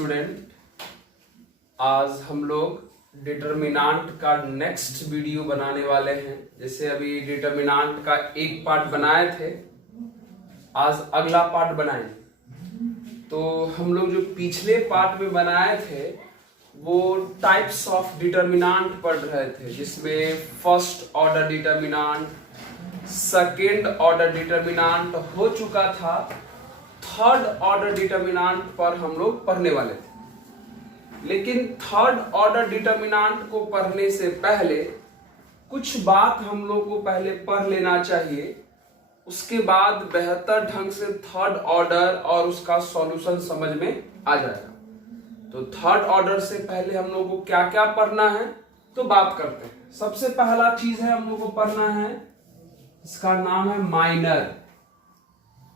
Student, आज हम लोग डिटर्मिनांट का नेक्स्ट वीडियो बनाने वाले हैं। जैसे अभी डिटर्मिनांट का एक पार्ट बनाए थे, आज अगला पार्ट बनाएंगे। तो हम लोग जो पिछले पार्ट में बनाए थे वो टाइप्स ऑफ डिटर्मिनांट पढ़ रहे थे, जिसमें first order determinant, second order determinant हो चुका था। थर्ड ऑर्डर डिटर्मिनांट पर हम लोग पढ़ने वाले थे, लेकिन थर्ड ऑर्डर डिटर्मिनांट को पढ़ने से पहले कुछ बात हम लोग को पहले पढ़ लेना चाहिए। उसके बाद बेहतर ढंग से थर्ड ऑर्डर और उसका सॉल्यूशन समझ में आ जाएगा। तो थर्ड ऑर्डर से पहले हम लोग को क्या क्या पढ़ना है तो बात करते हैं। सबसे पहला चीज है हम लोग को पढ़ना है, इसका नाम है माइनर।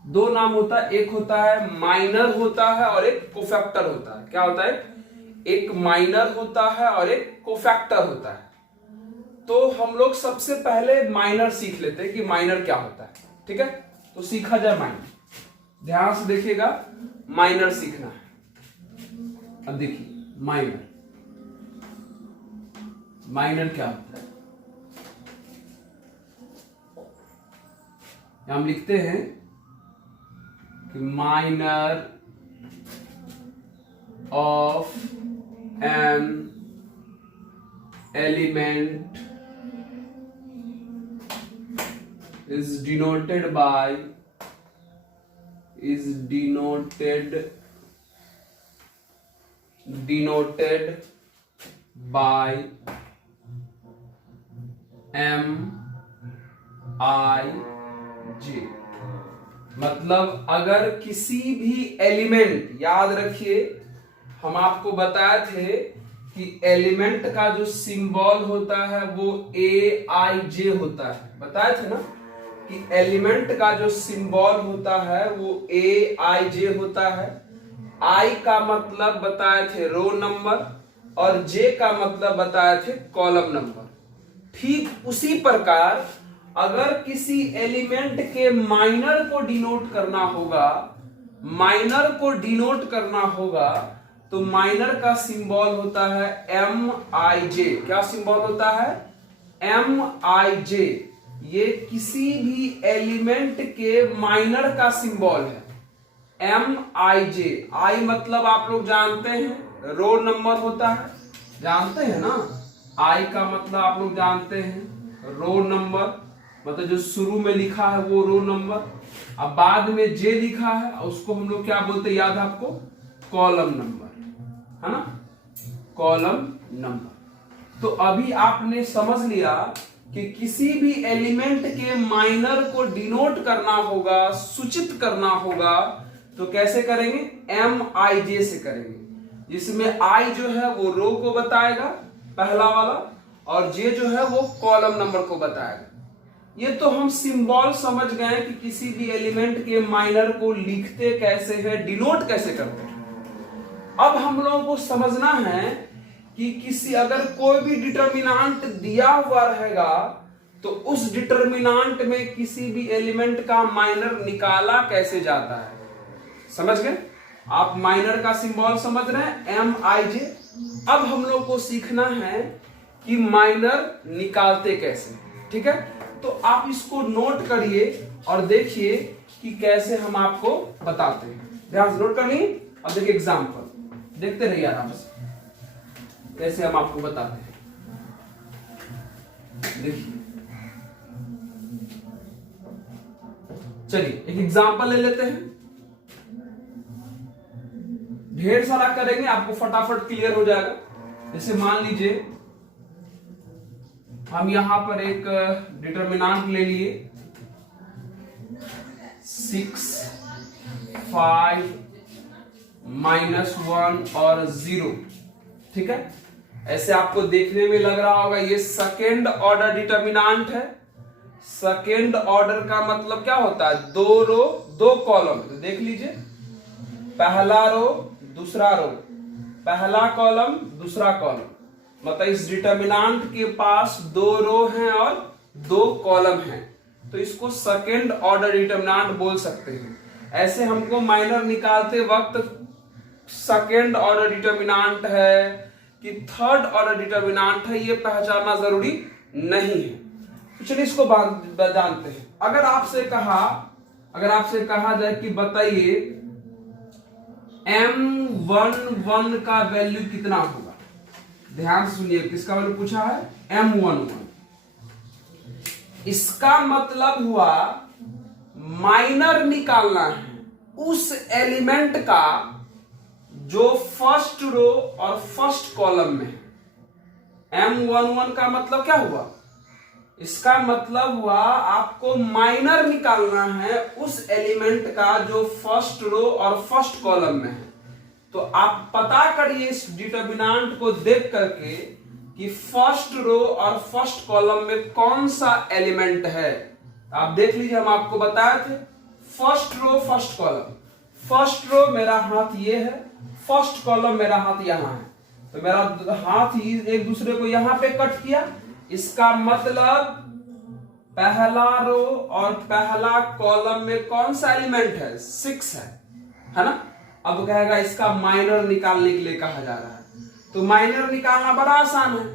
दो नाम होता है, एक होता है माइनर होता है और एक कोफैक्टर होता है। क्या होता है? एक माइनर होता है और एक कोफैक्टर होता है। तो हम लोग सबसे पहले माइनर सीख लेते हैं कि माइनर क्या होता है। ठीक है, तो सीखा जाए माइनर। ध्यान से देखिएगा, माइनर सीखना है। अब देखिए माइनर क्या होता है। हम लिखते हैं minor of an element is denoted by MIJ। मतलब अगर किसी भी एलिमेंट, याद रखिए हम आपको बताए थे कि एलिमेंट का जो सिंबल होता है वो AIJ होता है। बताए थे ना कि एलिमेंट का जो सिंबल होता है वो AIJ होता है। I का मतलब बताए थे रो नंबर और J का मतलब बताए थे कॉलम नंबर। ठीक उसी प्रकार अगर किसी एलिमेंट के माइनर को डिनोट करना होगा तो माइनर का सिंबल होता है MIJ। क्या सिंबल होता है? MIJ। ये किसी भी एलिमेंट के माइनर का सिंबल है MIJ। I मतलब आप लोग जानते हैं रो नंबर होता है, जानते हैं ना। I का मतलब आप लोग जानते हैं रो नंबर, मतलब जो शुरू में लिखा है वो रो नंबर। अब बाद में जे लिखा है, उसको हम लोग क्या बोलते हैं, याद है आपको? कॉलम नंबर, है ना, कॉलम नंबर। तो अभी आपने समझ लिया कि किसी भी एलिमेंट के माइनर को डिनोट करना होगा, सूचित करना होगा, तो कैसे करेंगे? MIJ से करेंगे, जिसमें I जो है वो रो को बताएगा पहला वाला, और J जो है वो कॉलम नंबर को बताएगा। ये तो हम सिंबल समझ गए कि किसी भी एलिमेंट के माइनर को लिखते कैसे हैं, डिनोट कैसे करते हैं। अब हम लोगों को समझना है कि किसी अगर कोई भी डिटर्मिनांट दिया हुआ रहेगा तो उस डिटर्मिनांट में किसी भी एलिमेंट का माइनर निकाला कैसे जाता है। समझ गए आप? माइनर का सिंबल समझ रहे हैं, MIJ। अब हम लोग को सीखना है कि माइनर निकालते कैसे। ठीक है, तो आप इसको नोट करिए और देखिए कि कैसे हम आपको बताते हैं। ध्यान से नोट करिए। अब देखिए एग्जांपल देखते रहिए आराम से कैसे हम आपको बताते हैं। देखिए, चलिए एक एग्जांपल ले लेते हैं। ढेर सारा करेंगे, आपको फटाफट क्लियर हो जाएगा। जैसे मान लीजिए हम यहां पर एक डिटर्मिनांट ले लिए 6, 5, -1 और 0। ठीक है, ऐसे आपको देखने में लग रहा होगा ये सेकेंड ऑर्डर डिटर्मिनांट है। सेकेंड ऑर्डर का मतलब क्या होता है? दो रो दो कॉलम। तो देख लीजिए, पहला रो दूसरा रो, पहला कॉलम दूसरा कॉलम, मतलब इस डिटर्मिनांट के पास दो रो हैं और दो कॉलम हैं, तो इसको सेकेंड ऑर्डर डिटर्मिनांट बोल सकते हैं। ऐसे हमको माइनर निकालते वक्त सेकेंड ऑर्डर डिटर्मिनेंट है कि थर्ड ऑर्डर डिटर्मिनेंट है, ये पहचानना जरूरी नहीं है। तो चलिए इसको जानते हैं। अगर आपसे कहा जाए कि बताइए M11 का वैल्यू कितना होगा, ध्यान से सुनिए, किसका वैल्यू पूछा है? M11। इसका मतलब हुआ माइनर निकालना है उस एलिमेंट का जो फर्स्ट रो और फर्स्ट कॉलम में है। M11 का मतलब क्या हुआ? इसका मतलब हुआ आपको माइनर निकालना है उस एलिमेंट का जो फर्स्ट रो और फर्स्ट कॉलम में है। तो आप पता करिए इस डिटर्मिनेंट को देख करके कि फर्स्ट रो और फर्स्ट कॉलम में कौन सा एलिमेंट है। आप देख लीजिए, हम आपको बताए थे first row first column. First row मेरा हाथ ये है, फर्स्ट कॉलम मेरा हाथ यहां है, तो मेरा हाथ ही एक दूसरे को यहां पे कट किया। इसका मतलब पहला रो और पहला कॉलम में कौन सा एलिमेंट है? 6 है ना। अब कहेगा इसका माइनर निकालने के लिए कहा जा रहा है, तो माइनर निकालना बड़ा आसान है।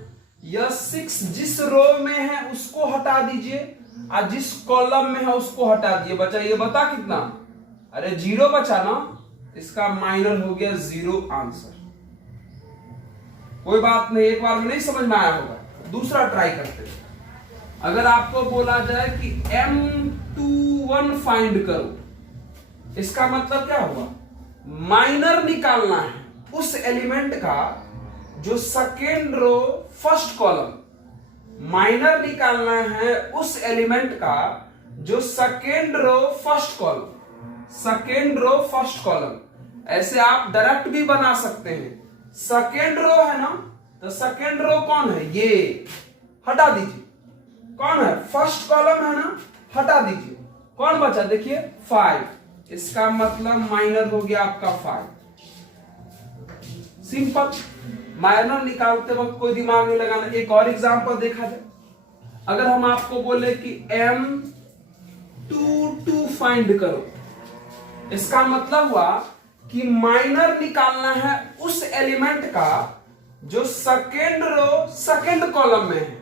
यह 6 जिस रो में है उसको हटा दीजिए और जिस कॉलम में है उसको हटा दीजिए। बचा ये बता कितना? अरे 0 बचा ना, इसका माइनर हो गया 0 आंसर। कोई बात नहीं, एक बार में नहीं समझ में आया होगा, दूसरा ट्राई करते हैं। अगर आपको बोला जाए कि M21 फाइंड करो, इसका मतलब क्या हुआ? माइनर निकालना है उस एलिमेंट का जो second row first column. Minor निकालना है उस एलिमेंट का जो second row first column. Second row first column ऐसे आप डायरेक्ट भी बना सकते हैं। सेकेंड रो है ना, तो सेकेंड रो कौन है? ये हटा दीजिए। कौन है? फर्स्ट कॉलम है ना, हटा दीजिए। कौन बचा? देखिए 5, इसका मतलब माइनर हो गया आपका 5। सिंपल। माइनर निकालते वक्त कोई दिमाग नहीं लगाना। एक और एग्जांपल देखा जाए। अगर हम आपको बोले कि M22 फाइंड करो, इसका मतलब हुआ कि माइनर निकालना है उस एलिमेंट का जो सेकेंड रो सेकेंड कॉलम में है।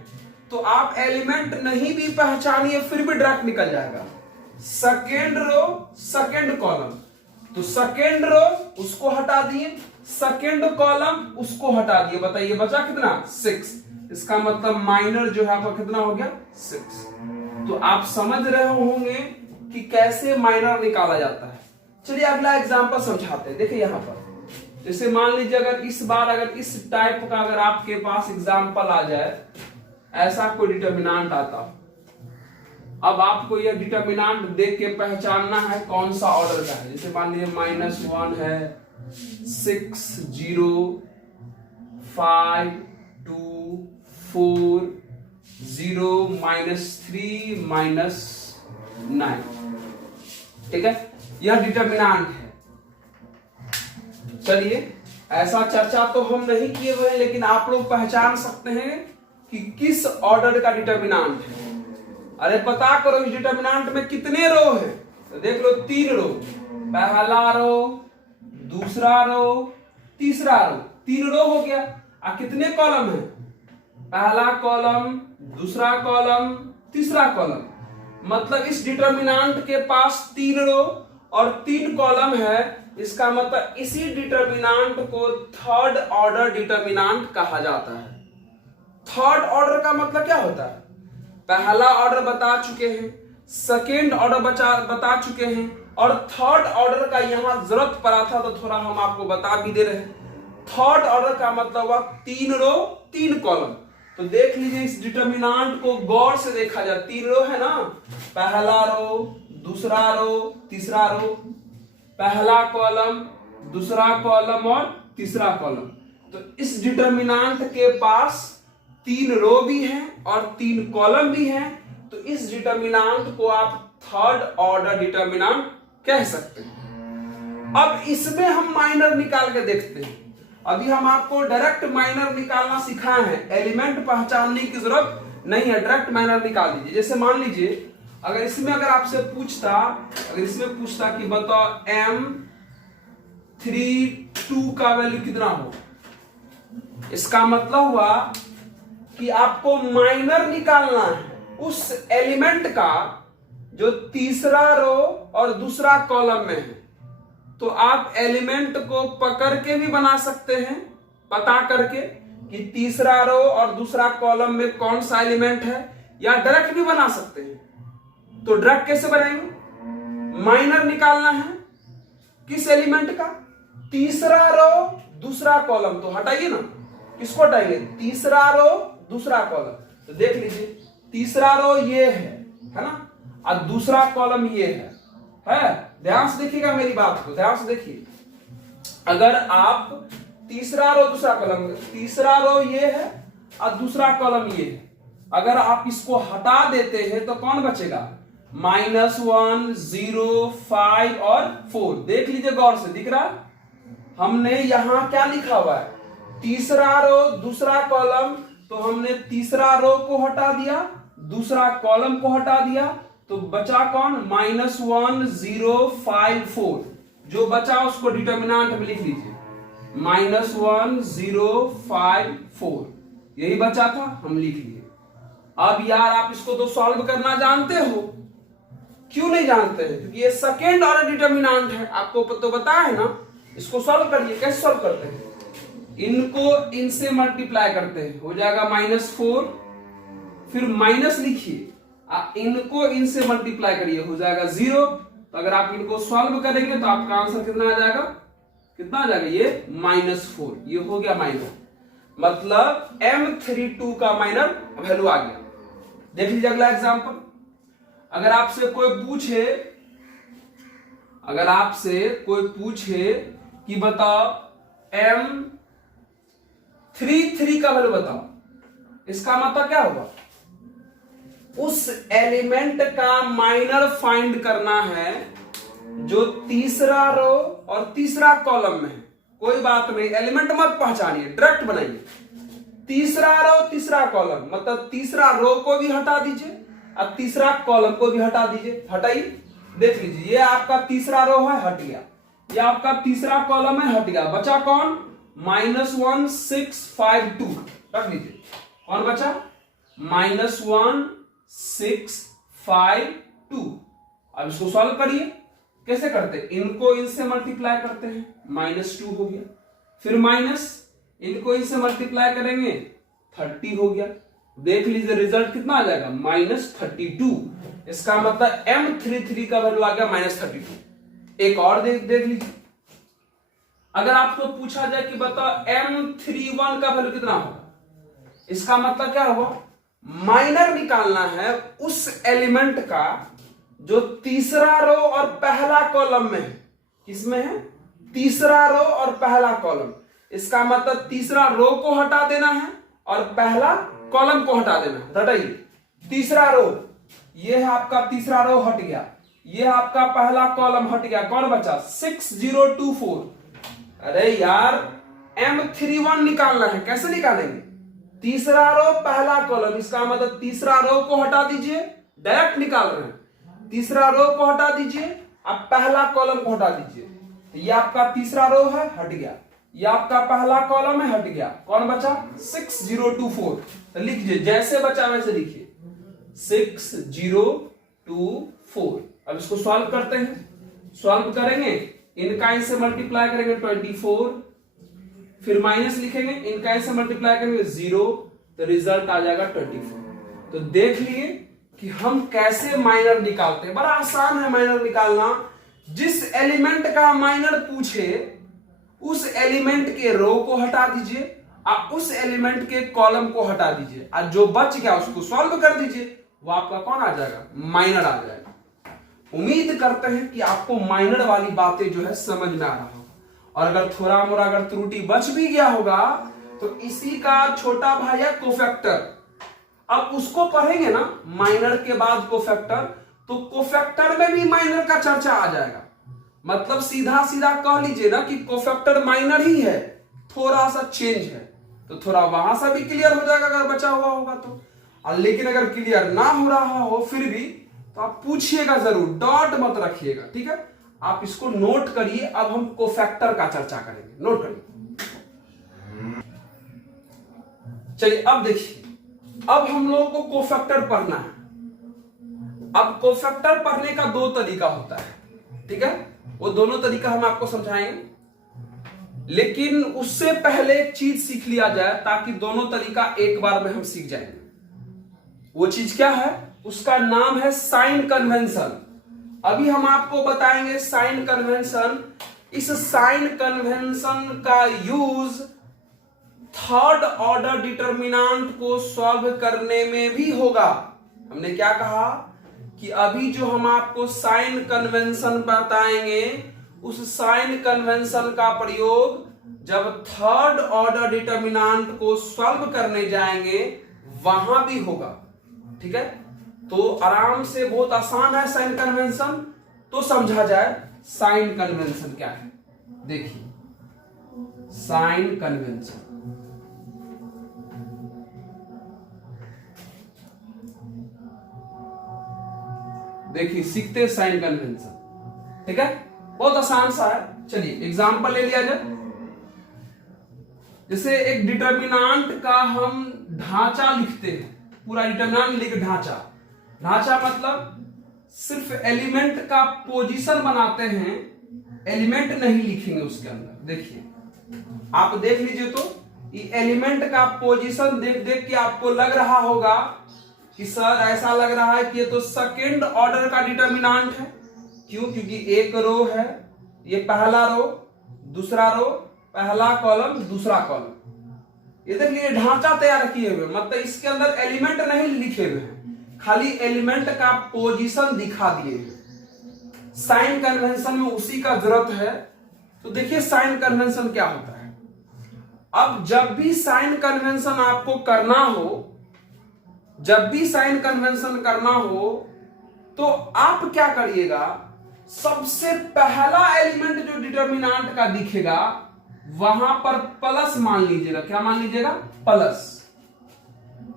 तो आप एलिमेंट नहीं भी पहचानिए फिर भी डायरेक्ट निकल जाएगा। सेकेंड रो सेकेंड कॉलम, तो सेकेंड रो उसको हटा दिए, सेकेंड कॉलम उसको हटा दिए। बताइए बचा कितना? 6। इसका मतलब माइनर जो है आपका कितना हो गया? 6। तो आप समझ रहे होंगे कि कैसे माइनर निकाला जाता है। चलिए अगला एग्जांपल समझाते हैं। देखिए यहां पर जैसे मान लीजिए अगर इस टाइप का अगर आपके पास एग्जांपल आ जाए, ऐसा कोई डिटर्मिनेंट आता, अब आपको यह डिटर्मिनेंट देख के पहचानना है कौन सा ऑर्डर का है। जैसे मान लीजिए -1 है, 6 0 5 2 4 0 -3 -9। ठीक है, यह डिटर्मिनेंट है। चलिए ऐसा चर्चा तो हम नहीं किए हुए हैं, लेकिन आप लोग पहचान सकते हैं कि किस ऑर्डर का डिटर्मिनेंट है। अरे पता करो इस डिटर्मिनेंट में कितने रो हैं। तो देख लो 3 रो, पहला रो, दूसरा रो, तीसरा रो। 3 रो हो गया। और कितने कॉलम है? पहला कॉलम, दूसरा कॉलम, तीसरा कॉलम। मतलब इस डिटर्मिनेंट के पास 3 रो और 3 कॉलम है। इसका मतलब इसी डिटर्मिनेंट को थर्ड ऑर्डर डिटर्मिनेंट कहा जाता है। थर्ड ऑर्डर का मतलब क्या होता है? पहला ऑर्डर बता चुके हैं, सेकेंड ऑर्डर बता चुके हैं, और थर्ड ऑर्डर का यहां जरूरत पड़ा था तो थोड़ा हम आपको बता भी दे रहे हैं। थर्ड ऑर्डर का मतलब हुआ 3 रो 3 कॉलम। तो देख लीजिए इस डिटर्मिनेंट को गौर से देखा जाए। 3 रो है ना, पहला रो, दूसरा रो, तीसरा रो, पहला कॉलम, दूसरा कॉलम और तीसरा कॉलम। तो इस डिटर्मिनेंट के पास 3 रो भी हैं और 3 कॉलम भी हैं। तो इस डिटर्मिनेंट को आप थर्ड ऑर्डर डिटर्मिनेंट कह सकते हैं। अब इसमें हम माइनर निकाल के देखते हैं। अभी हम आपको डायरेक्ट माइनर निकालना सिखाए हैं, एलिमेंट पहचानने की जरूरत नहीं है, डायरेक्ट माइनर निकाल दीजिए। जैसे मान लीजिए अगर इसमें आपसे पूछता कि बताओ M32 का वैल्यू कितना हो। इसका मतलब हुआ कि आपको माइनर निकालना है उस एलिमेंट का जो तीसरा रो और दूसरा कॉलम में है। तो आप एलिमेंट को पकड़ के भी बना सकते हैं, पता करके कि तीसरा रो और दूसरा कॉलम में कौन सा एलिमेंट है, या डायरेक्ट भी बना सकते हैं। तो डायरेक्ट कैसे बनाएंगे, माइनर निकालना है किस एलिमेंट का, तीसरा रो दूसरा कॉलम। तो हटाइए ना, किसको हटाइए, तीसरा रो दूसरा कॉलम। तो देख लीजिए, तीसरा रो ये है ना, और दूसरा कॉलम ये है। ध्यान से देखिएगा मेरी बात को, ध्यान से देखिए। अगर आप तीसरा रो दूसरा कॉलम, तीसरा रो ये है और दूसरा कॉलम ये है, अगर आप इसको हटा देते हैं तो कौन बचेगा, -1 0 5 और 4। देख लीजिए गौर से, दिख रहा, हमने यहां क्या लिखा हुआ है, तीसरा रो दूसरा कॉलम। तो हमने तीसरा रो को हटा दिया, दूसरा कॉलम को हटा दिया, तो बचा कौन, -1 0 5 4। जो बचा उसको डिटर्मिनेंट में लिख लीजिए, -1 0 5 4। यही बचा था, हम लिख लिए। अब यार आप इसको तो सॉल्व करना जानते हो, क्यों नहीं जानते हैं, क्योंकि ये सेकेंड ऑर्डर डिटर्मिनेंट है, आपको तो पता है ना। इसको सॉल्व करिए, कैसे सॉल्व करते हैं, इनको इनसे मल्टीप्लाई करते हैं, हो जाएगा -4, फिर माइनस लिखिए, इनको इनसे मल्टीप्लाई करिए, हो जाएगा 0। तो अगर आप इनको सॉल्व करेंगे तो आपका आंसर कितना आ जाएगा, कितना आ जाएगा, ये -4। ये हो गया माइनर, मतलब M32 का माइनर वैल्यू आ गया। देख लीजिए अगला एग्जांपल। अगर आपसे कोई पूछे कि बताओ M33 का वैल्यू बताओ, इसका मतलब क्या होगा, उस एलिमेंट का माइनर फाइंड करना है जो तीसरा रो और तीसरा कॉलम में है। कोई बात नहीं, एलिमेंट मत पहचानिए, डायरेक्ट बनाइए, तीसरा रो तीसरा कॉलम, मतलब तीसरा रो को भी हटा दीजिए और तीसरा कॉलम को भी हटा दीजिए। हटाइए, देख लीजिए, ये आपका तीसरा रो है, हट गया, ये आपका तीसरा कॉलम है, हट गया, बचा कौन, -1 6 5 2। रख लीजिए, कौन बचा, -1 6 5 2। अब इसको सॉल्व करिए, कैसे करते हैं, इनको इनसे मल्टीप्लाई करते हैं, -2 हो गया, फिर माइनस, इनको इनसे मल्टीप्लाई करेंगे, 30 हो गया। देख लीजिए रिजल्ट कितना आ जाएगा, -32। इसका मतलब M33 का वैल्यू आ गया -32। एक और देख लीजिए, अगर आपको पूछा जाए कि बताओ M31 का वैल्यू कितना होगा, इसका मतलब क्या होगा, माइनर निकालना है उस एलिमेंट का जो तीसरा रो और पहला कॉलम में है। किसमें है, तीसरा रो और पहला कॉलम। इसका मतलब तीसरा रो को हटा देना है और पहला कॉलम को हटा देना है। हटाइए, तीसरा रो, ये है आपका तीसरा रो, हट गया, ये आपका पहला कॉलम हट गया, कौन बचा, 6 0 2 4। अरे यार M31 निकालना है, कैसे निकालेंगे, तीसरा रो पहला कॉलम, इसका मतलब तीसरा रो को हटा दीजिए, डायरेक्ट निकाल रहे हैं, तीसरा रो को हटा दीजिए, अब पहला कॉलम को हटा दीजिए। तो ये आपका तीसरा रो है, हट गया, ये आपका पहला कॉलम है, हट गया, कौन बचा, 6 0 2 4। तो लिख लीजिए, जैसे बचा वैसे लिखिए, 6 0 2 4। अब इसको सॉल्व करते हैं, सॉल्व करेंगे, इनका इनसे मल्टीप्लाई करेंगे 24, फिर माइनस लिखेंगे, इनका इनसे मल्टीप्लाई करेंगे 0, तो रिजल्ट आ जाएगा 24। तो देख लिए कि हम कैसे माइनर निकालते हैं, बड़ा आसान है माइनर निकालना। जिस एलिमेंट का माइनर पूछे उस एलिमेंट के रो को हटा दीजिए और उस एलिमेंट के कॉलम को हटा दीजिए, और जो बच गया उसको सॉल्व कर दीजिए, वो आपका कौन आ जाएगा, माइनर आ जाएगा। उम्मीद करते हैं कि आपको माइनर वाली बातें जो है समझ में आ रहा हो, और अगर थोड़ा मोड़ा अगर त्रुटि बच भी गया होगा तो इसी का छोटा भाई है कोफैक्टर। अब उसको पढ़ेंगे ना माइनर के बाद कोफैक्टर, तो कोफैक्टर में भी माइनर का चर्चा आ जाएगा। मतलब सीधा सीधा कह लीजिए ना कि कोफैक्टर माइनर ही है, थोड़ा सा चेंज है, तो थोड़ा वहां से भी क्लियर हो जाएगा अगर बचा हुआ होगा तो। लेकिन अगर क्लियर ना हो रहा हो फिर भी तो आप पूछिएगा जरूर, डॉट मत रखिएगा, ठीक है। आप इसको नोट करिए। अब हम कोफैक्टर का चर्चा करेंगे, नोट करिए। चलिए अब देखिए, अब हम लोगों को कोफैक्टर पढ़ना है। अब कोफैक्टर पढ़ने का दो तरीका होता है, ठीक है, वो दोनों तरीका हम आपको समझाएंगे, लेकिन उससे पहले एक चीज सीख लिया जाए ताकि दोनों तरीका एक बार में हम सीख जाएंगे। वो चीज क्या है? उसका नाम है साइन कन्वेंशन। अभी हम आपको बताएंगे साइन कन्वेंशन। इस साइन कन्वेंशन का यूज थर्ड ऑर्डर डिटर्मिनेंट को सॉल्व करने में भी होगा। हमने क्या कहा कि अभी जो हम आपको साइन कन्वेंशन बताएंगे, उस साइन कन्वेंशन का प्रयोग जब थर्ड ऑर्डर डिटर्मिनेंट को सॉल्व करने जाएंगे वहां भी होगा, ठीक है। तो आराम से, बहुत आसान है साइन कन्वेंशन। तो समझा जाए साइन कन्वेंशन क्या है। देखिए साइन कन्वेंशन, देखिए सीखते साइन कन्वेंशन, ठीक है, बहुत आसान सा है। चलिए एग्जांपल ले लिया जाए। जैसे एक डिटर्मिनेंट का हम ढांचा लिखते हैं, पूरा डिटर्मिनेंट लिख ढांचा। ढांचा मतलब सिर्फ एलिमेंट का पोजीशन बनाते हैं, एलिमेंट नहीं लिखेंगे उसके अंदर। देखिए आप देख लीजिए, तो ये एलिमेंट का पोजीशन देख देख के आपको लग रहा होगा कि सर ऐसा लग रहा है कि ये तो सेकेंड ऑर्डर का डिटर्मिनेंट है। क्यों? क्योंकि एक रो है, ये पहला रो, दूसरा रो, पहला कॉलम, दूसरा कॉलम। ये देखिए ढांचा तैयार किए हुए, मतलब इसके अंदर एलिमेंट नहीं लिखे हुए हैं, खाली एलिमेंट का पोजीशन दिखा दिए हुए। साइन कन्वेंशन में उसी का जरूरत है। तो देखिए साइन कन्वेंशन क्या होता है। अब जब भी साइन कन्वेंशन आपको करना हो, जब भी साइन कन्वेंशन करना हो, तो आप क्या करिएगा, सबसे पहला एलिमेंट जो डिटर्मिनेंट का दिखेगा वहां पर प्लस मान लीजिएगा। क्या मान लीजिएगा? प्लस।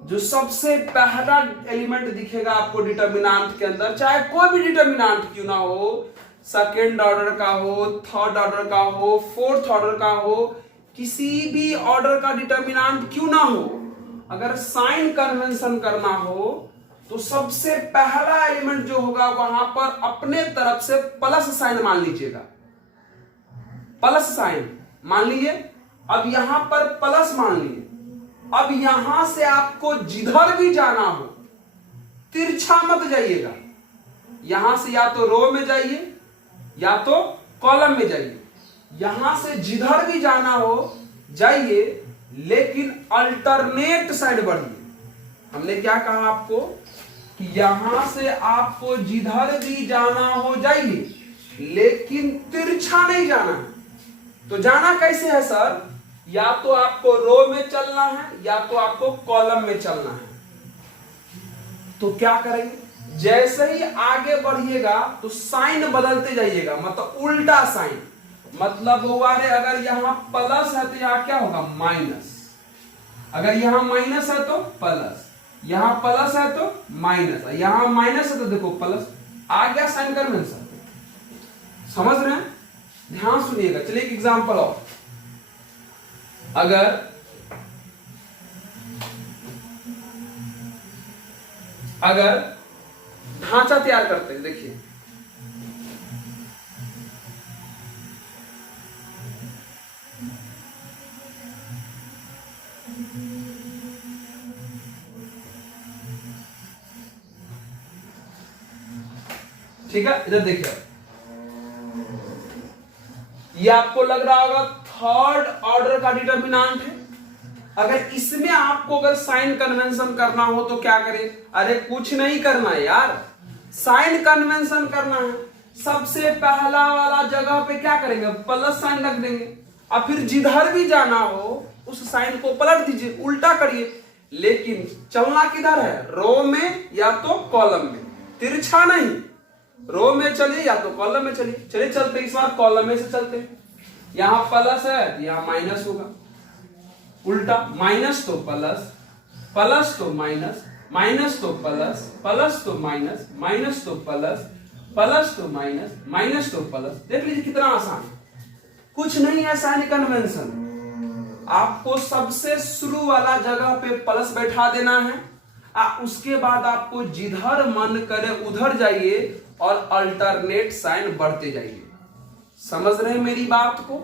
जो सबसे पहला एलिमेंट दिखेगा आपको डिटर्मिनेंट के अंदर, चाहे कोई भी डिटर्मिनेंट क्यों ना हो, सेकेंड ऑर्डर का हो, थर्ड ऑर्डर का हो, फोर्थ ऑर्डर का हो, किसी भी ऑर्डर का डिटर्मिनेंट क्यों ना हो, अगर साइन कन्वेंशन करना हो तो सबसे पहला एलिमेंट जो होगा वहां पर अपने तरफ से प्लस साइन मान लीजिएगा। प्लस साइन मान लीजिए। अब यहां पर प्लस मान लीजिए। अब यहां से आपको जिधर भी जाना हो, तिरछा मत जाइएगा। यहां से या तो रो में जाइए या तो कॉलम में जाइए। यहां से जिधर भी जाना हो जाइए, लेकिन अल्टरनेट साइड बढ़िए। हमने क्या कहा आपको कि यहां से आपको जिधर भी जाना हो जाइए, लेकिन तिरछा नहीं जाना है। तो जाना कैसे है सर? या तो आपको रो में चलना है या तो आपको कॉलम में चलना है। तो क्या करेंगे? जैसे ही आगे बढ़िएगा तो साइन बदलते जाइएगा, मतलब उल्टा साइन। मतलब हुआ रे, अगर यहां प्लस है तो यहां क्या होगा? माइनस। अगर यहां माइनस है तो प्लस, यहां प्लस है तो माइनस, यहां माइनस है तो देखो प्लस। आ गया साइन कन्वेंशन। समझ रहे हैं? ध्यान सुनिएगा। चलिए एक एग्जांपल और। अगर ढांचा तैयार करते हैं, देखिए ठीक है, इधर देखिए, ये आपको लग रहा होगा थर्ड ऑर्डर का डिटर्मिनेंट है। अगर इसमें आपको अगर साइन कन्वेंशन करना हो तो क्या करें? अरे कुछ नहीं करना है यार, साइन कन्वेंशन करना है। सबसे पहला वाला जगह पे क्या करेंगे? प्लस साइन रख देंगे। अब फिर जिधर भी जाना हो उस साइन को पलट दीजिए, उल्टा करिए। लेकिन चलना किधर है? रो में या तो कॉलम में, तिरछा नहीं। रो में चलिए या तो कॉलम में चलिए। चलिए चलते, इस बार कॉलम में से चलते हैं। यहां प्लस है, यहां माइनस होगा, उल्टा। माइनस तो प्लस, प्लस तो माइनस, माइनस तो प्लस, प्लस तो माइनस, माइनस तो प्लस, प्लस तो माइनस, माइनस तो प्लस। देख लीजिए कितना आसान है, कुछ नहीं है साइन कन्वेंशन। आपको सबसे शुरू वाला जगह पे प्लस बैठा देना है, उसके बाद आपको जिधर मन करे उधर जाइए और अल्टरनेट साइन बढ़ते जाइए। समझ रहे हैं मेरी बात को?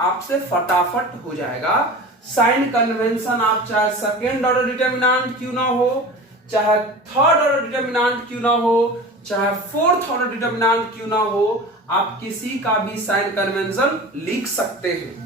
आपसे फटाफट हो जाएगा। साइन कन्वेंशन आप चाहे सेकेंड ऑर्डर डिटर्मिनेंट क्यों ना हो, चाहे थर्ड ऑर्डर डिटर्मिनेंट क्यों ना हो, चाहे फोर्थ ऑर्डर डिटर्मिनेंट क्यों ना हो, आप किसी का भी साइन कन्वेंशन लिख सकते हैं।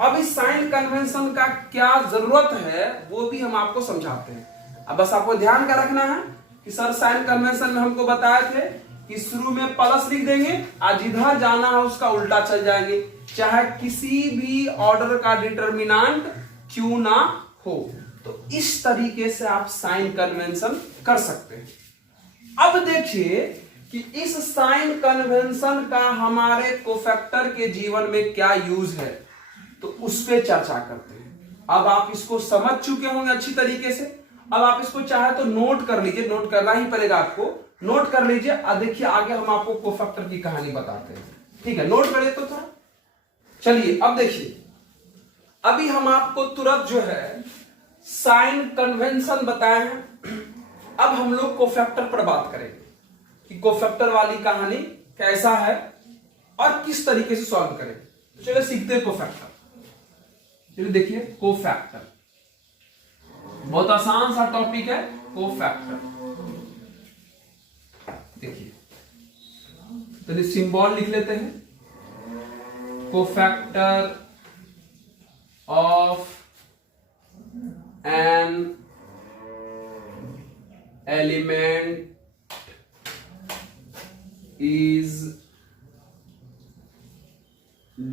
अब इस साइन कन्वेंशन का क्या जरूरत है वो भी हम आपको समझाते हैं। अब बस आपको ध्यान का रखना है कि सर साइन कन्वेंशन में हमको बताए थे कि शुरू में प्लस लिख देंगे, आज जिधर जाना है उसका उल्टा चल जाएंगे, चाहे किसी भी ऑर्डर का डिटर्मिनेंट क्यों ना हो। तो इस तरीके से आप साइन कन्वेंशन कर सकते हैं। अब देखिए कि इस साइन कन्वेंशन का हमारे कोफैक्टर के जीवन में क्या यूज है, तो उस पर चर्चा करते हैं। अब आप इसको समझ चुके होंगे अच्छी तरीके से। अब आप इसको चाहे तो नोट कर लीजिए, नोट करना ही पड़ेगा आपको, नोट कर लीजिए। अब देखिए आगे हम आपको कोफैक्टर की कहानी बताते हैं, ठीक है? नोट करिए तो थोड़ा। चलिए अब देखिए, अभी हम आपको तुरंत जो है साइन कन्वेंशन बताए हैं। अब हम लोग कोफैक्टर पर बात करेंगे कि कोफैक्टर वाली कहानी कैसा है और किस तरीके से सॉल्व करें। तो चलिए सीखते हैं कोफैक्टर। चलिए देखिए कोफैक्टर बहुत आसान सा टॉपिक है। कोफैक्टर देखिए, चलिए सिंबल लिख लेते हैं। Cofactor of an element is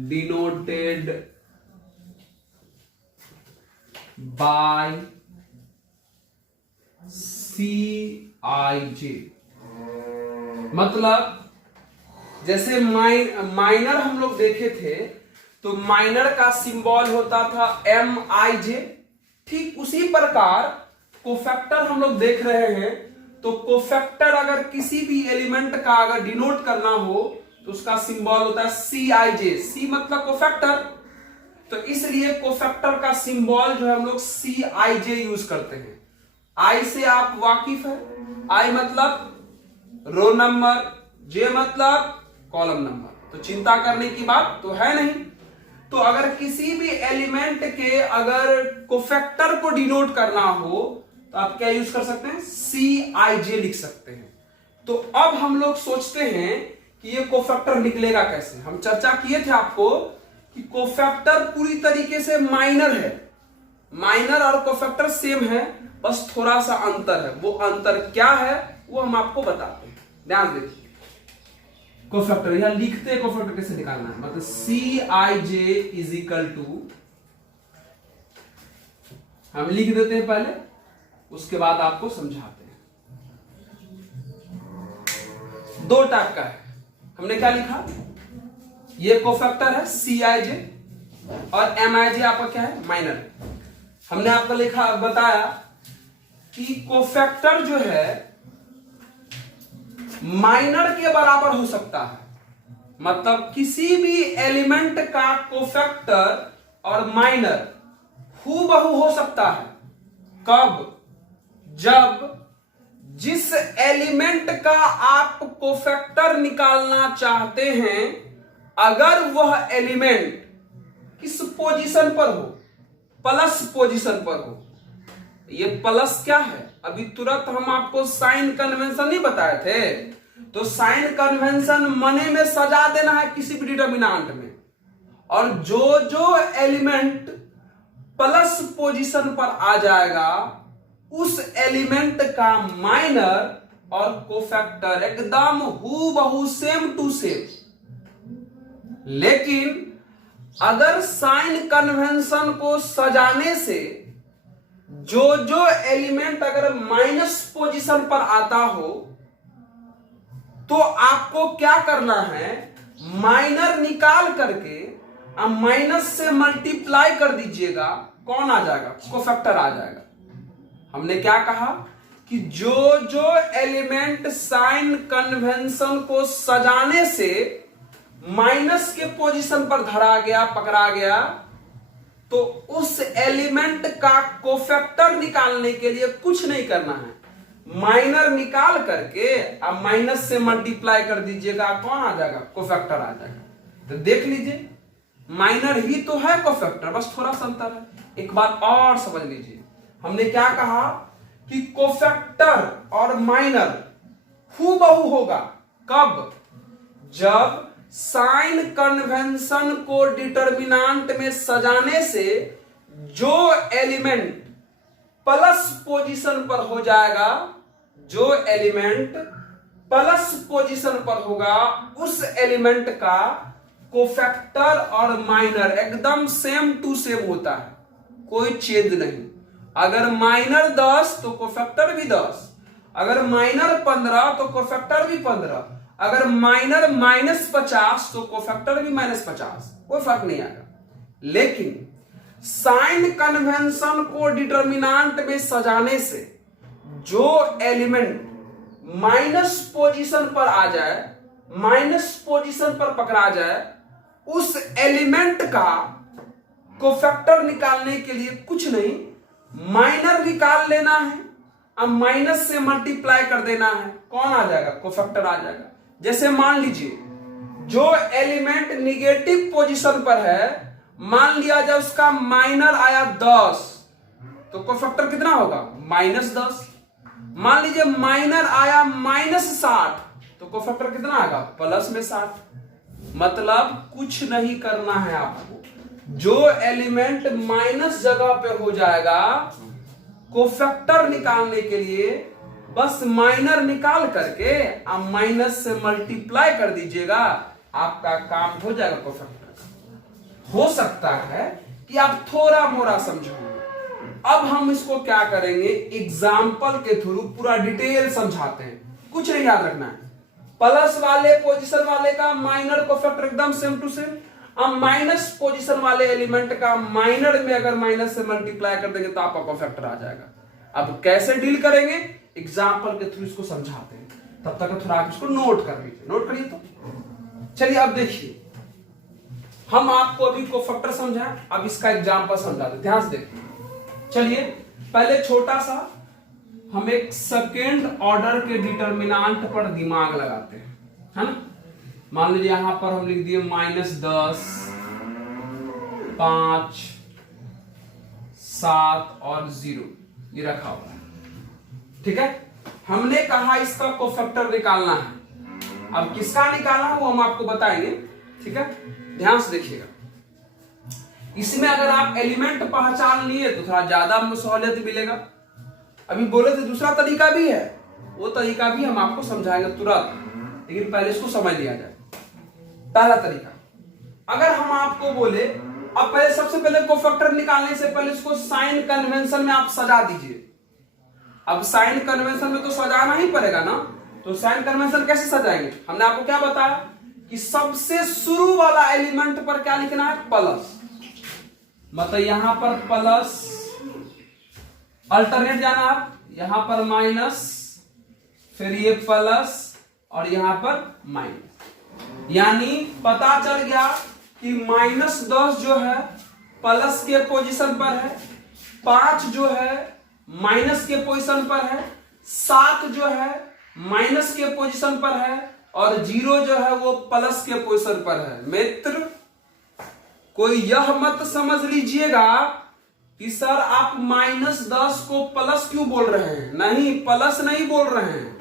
denoted by Cij। मतलब जैसे माइनर हम लोग देखे थे तो माइनर का सिंबल होता था Mij, ठीक उसी प्रकार कोफैक्टर हम लोग देख रहे हैं। तो कोफैक्टर अगर किसी भी एलिमेंट का अगर डिनोट करना हो तो उसका सिंबल होता है Cij। सी मतलब कोफैक्टर, तो इसलिए कोफैक्टर का सिंबल जो है हम लोग Cij यूज करते हैं। आई से आप वाकिफ है, आई मतलब रो नंबर, जे मतलब कॉलम नंबर, तो चिंता करने की बात तो है नहीं। तो अगर किसी भी एलिमेंट के अगर कोफैक्टर को डिनोट करना हो तो आप क्या यूज कर सकते हैं? Cij लिख सकते हैं। तो अब हम लोग सोचते हैं कि ये कोफैक्टर निकलेगा कैसे। हम चर्चा किए थे आपको कि कोफैक्टर पूरी तरीके से माइनर है, माइनर और कोफैक्टर सेम है, बस थोड़ा सा अंतर है। वो अंतर क्या है वो हम आपको बताते हैं, ध्यान देखिए। कोफैक्टर यहां लिखते हैं, कोफैक्टर कैसे निकालना है, मतलब Cij इज इक्वल टू, हम लिख देते हैं पहले, उसके बाद आपको समझाते हैं। दो टाइप का है। हमने क्या लिखा, ये कोफैक्टर है Cij और Mij आपका क्या है? माइनर। हमने आपको लिखा बताया कि कोफैक्टर जो है माइनर के बराबर हो सकता है, मतलब किसी भी एलिमेंट का कोफैक्टर और माइनर हूबहू हो सकता है। कब? जब जिस एलिमेंट का आप कोफैक्टर निकालना चाहते हैं अगर वह एलिमेंट किस पोजीशन पर हो? प्लस पोजीशन पर हो। ये प्लस क्या है? अभी तुरंत हम आपको साइन कन्वेंशन नहीं बताए थे, तो साइन कन्वेंशन मने में सजा देना है किसी भी डिटर्मिनेंट में, और जो जो एलिमेंट प्लस पोजीशन पर आ जाएगा उस एलिमेंट का माइनर और कोफैक्टर एकदम हूबहू सेम टू सेम। लेकिन अगर साइन कन्वेंशन को सजाने से जो जो एलिमेंट अगर माइनस पोजीशन पर आता हो तो आपको क्या करना है, माइनर निकाल करके माइनस से मल्टीप्लाई कर दीजिएगा, कौन आ जाएगा? कोफैक्टर आ जाएगा। हमने क्या कहा कि जो जो एलिमेंट साइन कन्वेंशन को सजाने से माइनस के पोजीशन पर धरा गया, पकड़ा गया, तो उस एलिमेंट का कोफैक्टर निकालने के लिए कुछ नहीं करना है, माइनर निकाल करके अब माइनस से मल्टीप्लाई कर दीजिएगा, कौन आ जाएगा? कोफैक्टर आ जाएगा। तो देख लीजिए, माइनर ही तो है कोफैक्टर, बस थोड़ा सा अंतर है। एक बात और समझ लीजिए, हमने क्या कहा कि कोफैक्टर और माइनर हूबहू होगा। कब? जब साइन कन्वेंशन को डिटर्मिनेंट में सजाने से जो एलिमेंट प्लस पोजीशन पर हो जाएगा, जो एलिमेंट प्लस पोजीशन पर होगा, उस एलिमेंट का कोफैक्टर और माइनर एकदम सेम टू सेम होता है, कोई चेंज नहीं। अगर माइनर 10 तो कोफैक्टर भी 10, अगर माइनर 15 तो कोफैक्टर भी 15, अगर माइनर -50 तो कोफैक्टर भी -50, कोई फर्क नहीं आएगा। लेकिन साइन कन्वेंशन को डिटर्मिनेंट में सजाने से जो एलिमेंट माइनस पोजीशन पर आ जाए, माइनस पोजीशन पर पकड़ा जाए, उस एलिमेंट का कोफैक्टर निकालने के लिए कुछ नहीं, माइनर निकाल लेना है, अब माइनस से मल्टीप्लाई कर देना है, कौन आ जाएगा? कोफैक्टर आ जाएगा। जैसे मान लीजिए जो एलिमेंट निगेटिव पोजीशन पर है, मान लिया जाए उसका माइनर आया 10, तो कोफैक्टर कितना होगा? -10। मान लीजिए माइनर आया -60, तो कोफैक्टर कितना आएगा? प्लस में 60। मतलब कुछ नहीं करना है आपको, जो एलिमेंट माइनस जगह पे हो जाएगा, कोफैक्टर निकालने के लिए बस माइनर निकाल करके आप माइनस से मल्टीप्लाई कर दीजिएगा, आपका काम हो जाएगा कोफैक्टर। हो सकता है कि आप थोड़ा मोड़ा समझोगे। अब हम इसको क्या करेंगे, एग्जाम्पल के थ्रू पूरा डिटेल समझाते हैं, कुछ नहीं याद रखना है। प्लस वाले पोजीशन वाले का माइनर कोफैक्टर एकदम सेम टू सेम, अब माइनस पोजीशन वाले एलिमेंट का माइनर में अगर माइनस से मल्टीप्लाई कर देंगे तो आपका कोफैक्टर आ जाएगा। अब कैसे डील करेंगे, एग्जाम्पल के थ्रू इसको समझाते हैं, तब तक थोड़ा आप इसको नोट कर लीजिए। नोट करिए तो चलिए, अब देखिए, हम आपको अभी कोफैक्टर समझाएं, अब इसका एग्जाम्पल समझाते, ध्यान से देखिए। चलिए पहले छोटा सा हम एक सेकेंड ऑर्डर के डिटर्मिनेंट पर दिमाग लगाते हैं, है ना। मान लीजिए यहां पर हम लिख दिए -10, 5, 7 और 0, ये रखा हुआ है, ठीक है। हमने कहा इसका कोफैक्टर निकालना है। अब किसका निकालना है वो हम आपको बताएंगे, ठीक है। ध्यान से देखिएगा, इसमें अगर आप एलिमेंट पहचान लिए तो थोड़ा ज्यादा सहूलियत मिलेगा। अभी बोले थे दूसरा तरीका भी है, वो तरीका भी हम आपको समझाएंगे तुरंत, लेकिन पहले इसको समझ लिया जाए। पहला तरीका, अगर हम आपको बोले, अब पहले सबसे पहले कोफैक्टर निकालने से पहले इसको साइन कन्वेंशन में आप सजा दीजिए। अब साइन कन्वेंशन में तो सजाना ही पड़ेगा ना, तो साइन कन्वेंशन कैसे सजाएंगे? हमने आपको क्या बताया कि सबसे शुरू वाला एलिमेंट पर क्या लिखना है? प्लस। मतलब यहां पर प्लस, अल्टरनेट जाना आप, यहां पर माइनस, फिर ये प्लस और यहां पर माइनस। यानी पता चल गया कि -10 जो है प्लस के पोजीशन पर है, 5 जो है माइनस के पोजीशन पर है, 7 जो है माइनस के पोजीशन पर है, और 0 जो है वो प्लस के पोजीशन पर है। मित्र, कोई यह मत समझ लीजिएगा कि सर आप -10 को प्लस क्यों बोल रहे हैं। नहीं, प्लस नहीं बोल रहे हैं,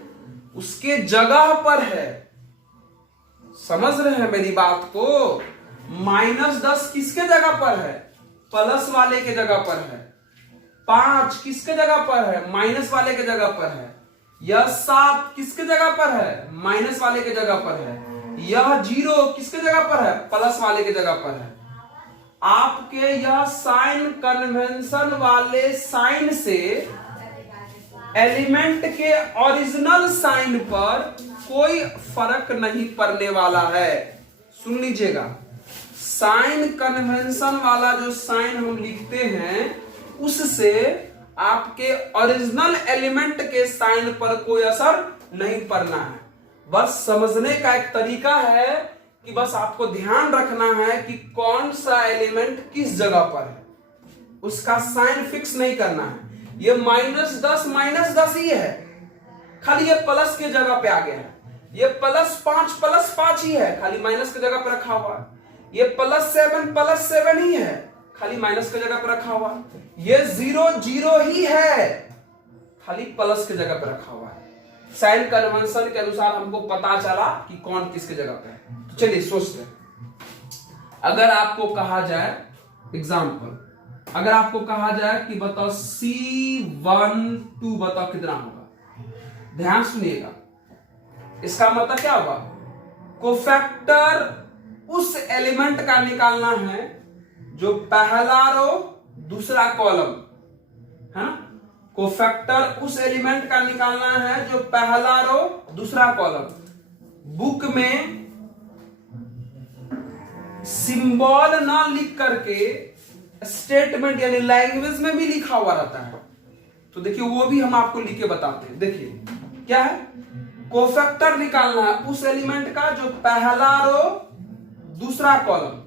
उसके जगह पर है। समझ रहे हैं मेरी बात को? -10 किसके जगह पर है? प्लस वाले के जगह पर है। 5 किसके जगह पर है? माइनस वाले के जगह पर है। यह 7 किसके जगह पर है? माइनस वाले के जगह पर है। यह 0 किसके जगह पर है? प्लस वाले के जगह पर है। आपके यह साइन कन्वेंशन वाले साइन से एलिमेंट के ओरिजिनल साइन पर कोई फर्क नहीं पड़ने वाला है। सुन लीजिएगा, साइन कन्वेंशन वाला जो साइन हम लिखते हैं उससे आपके ओरिजिनल एलिमेंट के साइन पर कोई असर नहीं पड़ना है। बस समझने का एक तरीका है कि बस आपको ध्यान रखना है कि कौन सा एलिमेंट किस जगह पर है, उसका साइन फिक्स नहीं करना है। ये -10 ही है, खाली ये प्लस के जगह पे आ गया है। ये +5 ही है, खाली माइनस की जगह पे रखा हुआ है। ये +7 ही है, खाली माइनस की जगह पे रखा हुआ है। ये 0 ही है, खाली प्लस की जगह पे रखा हुआ है। साइन कन्वेंशन के अनुसार हमको पता चला कि कौन किसकी जगह पे है। तो चलिए सोचते हैं। अगर आपको कहा जाए एग्जाम्पल, अगर आपको कहा जाए कि बताओ C12 बताओ कितना होगा, ध्यान सुनिएगा। इसका मतलब क्या होगा, कोफैक्टर उस एलिमेंट का निकालना है जो पहला रो दूसरा कॉलम है ना। कोफैक्टर उस एलिमेंट का निकालना है जो पहला रो दूसरा कॉलम। बुक में सिंबल ना लिख करके स्टेटमेंट यानी लैंग्वेज में भी लिखा हुआ रहता है, तो देखिए वो भी हम आपको लिख के बताते हैं। देखिए क्या है, कोफैक्टर निकालना है उस एलिमेंट का जो पहला रो दूसरा कॉलम।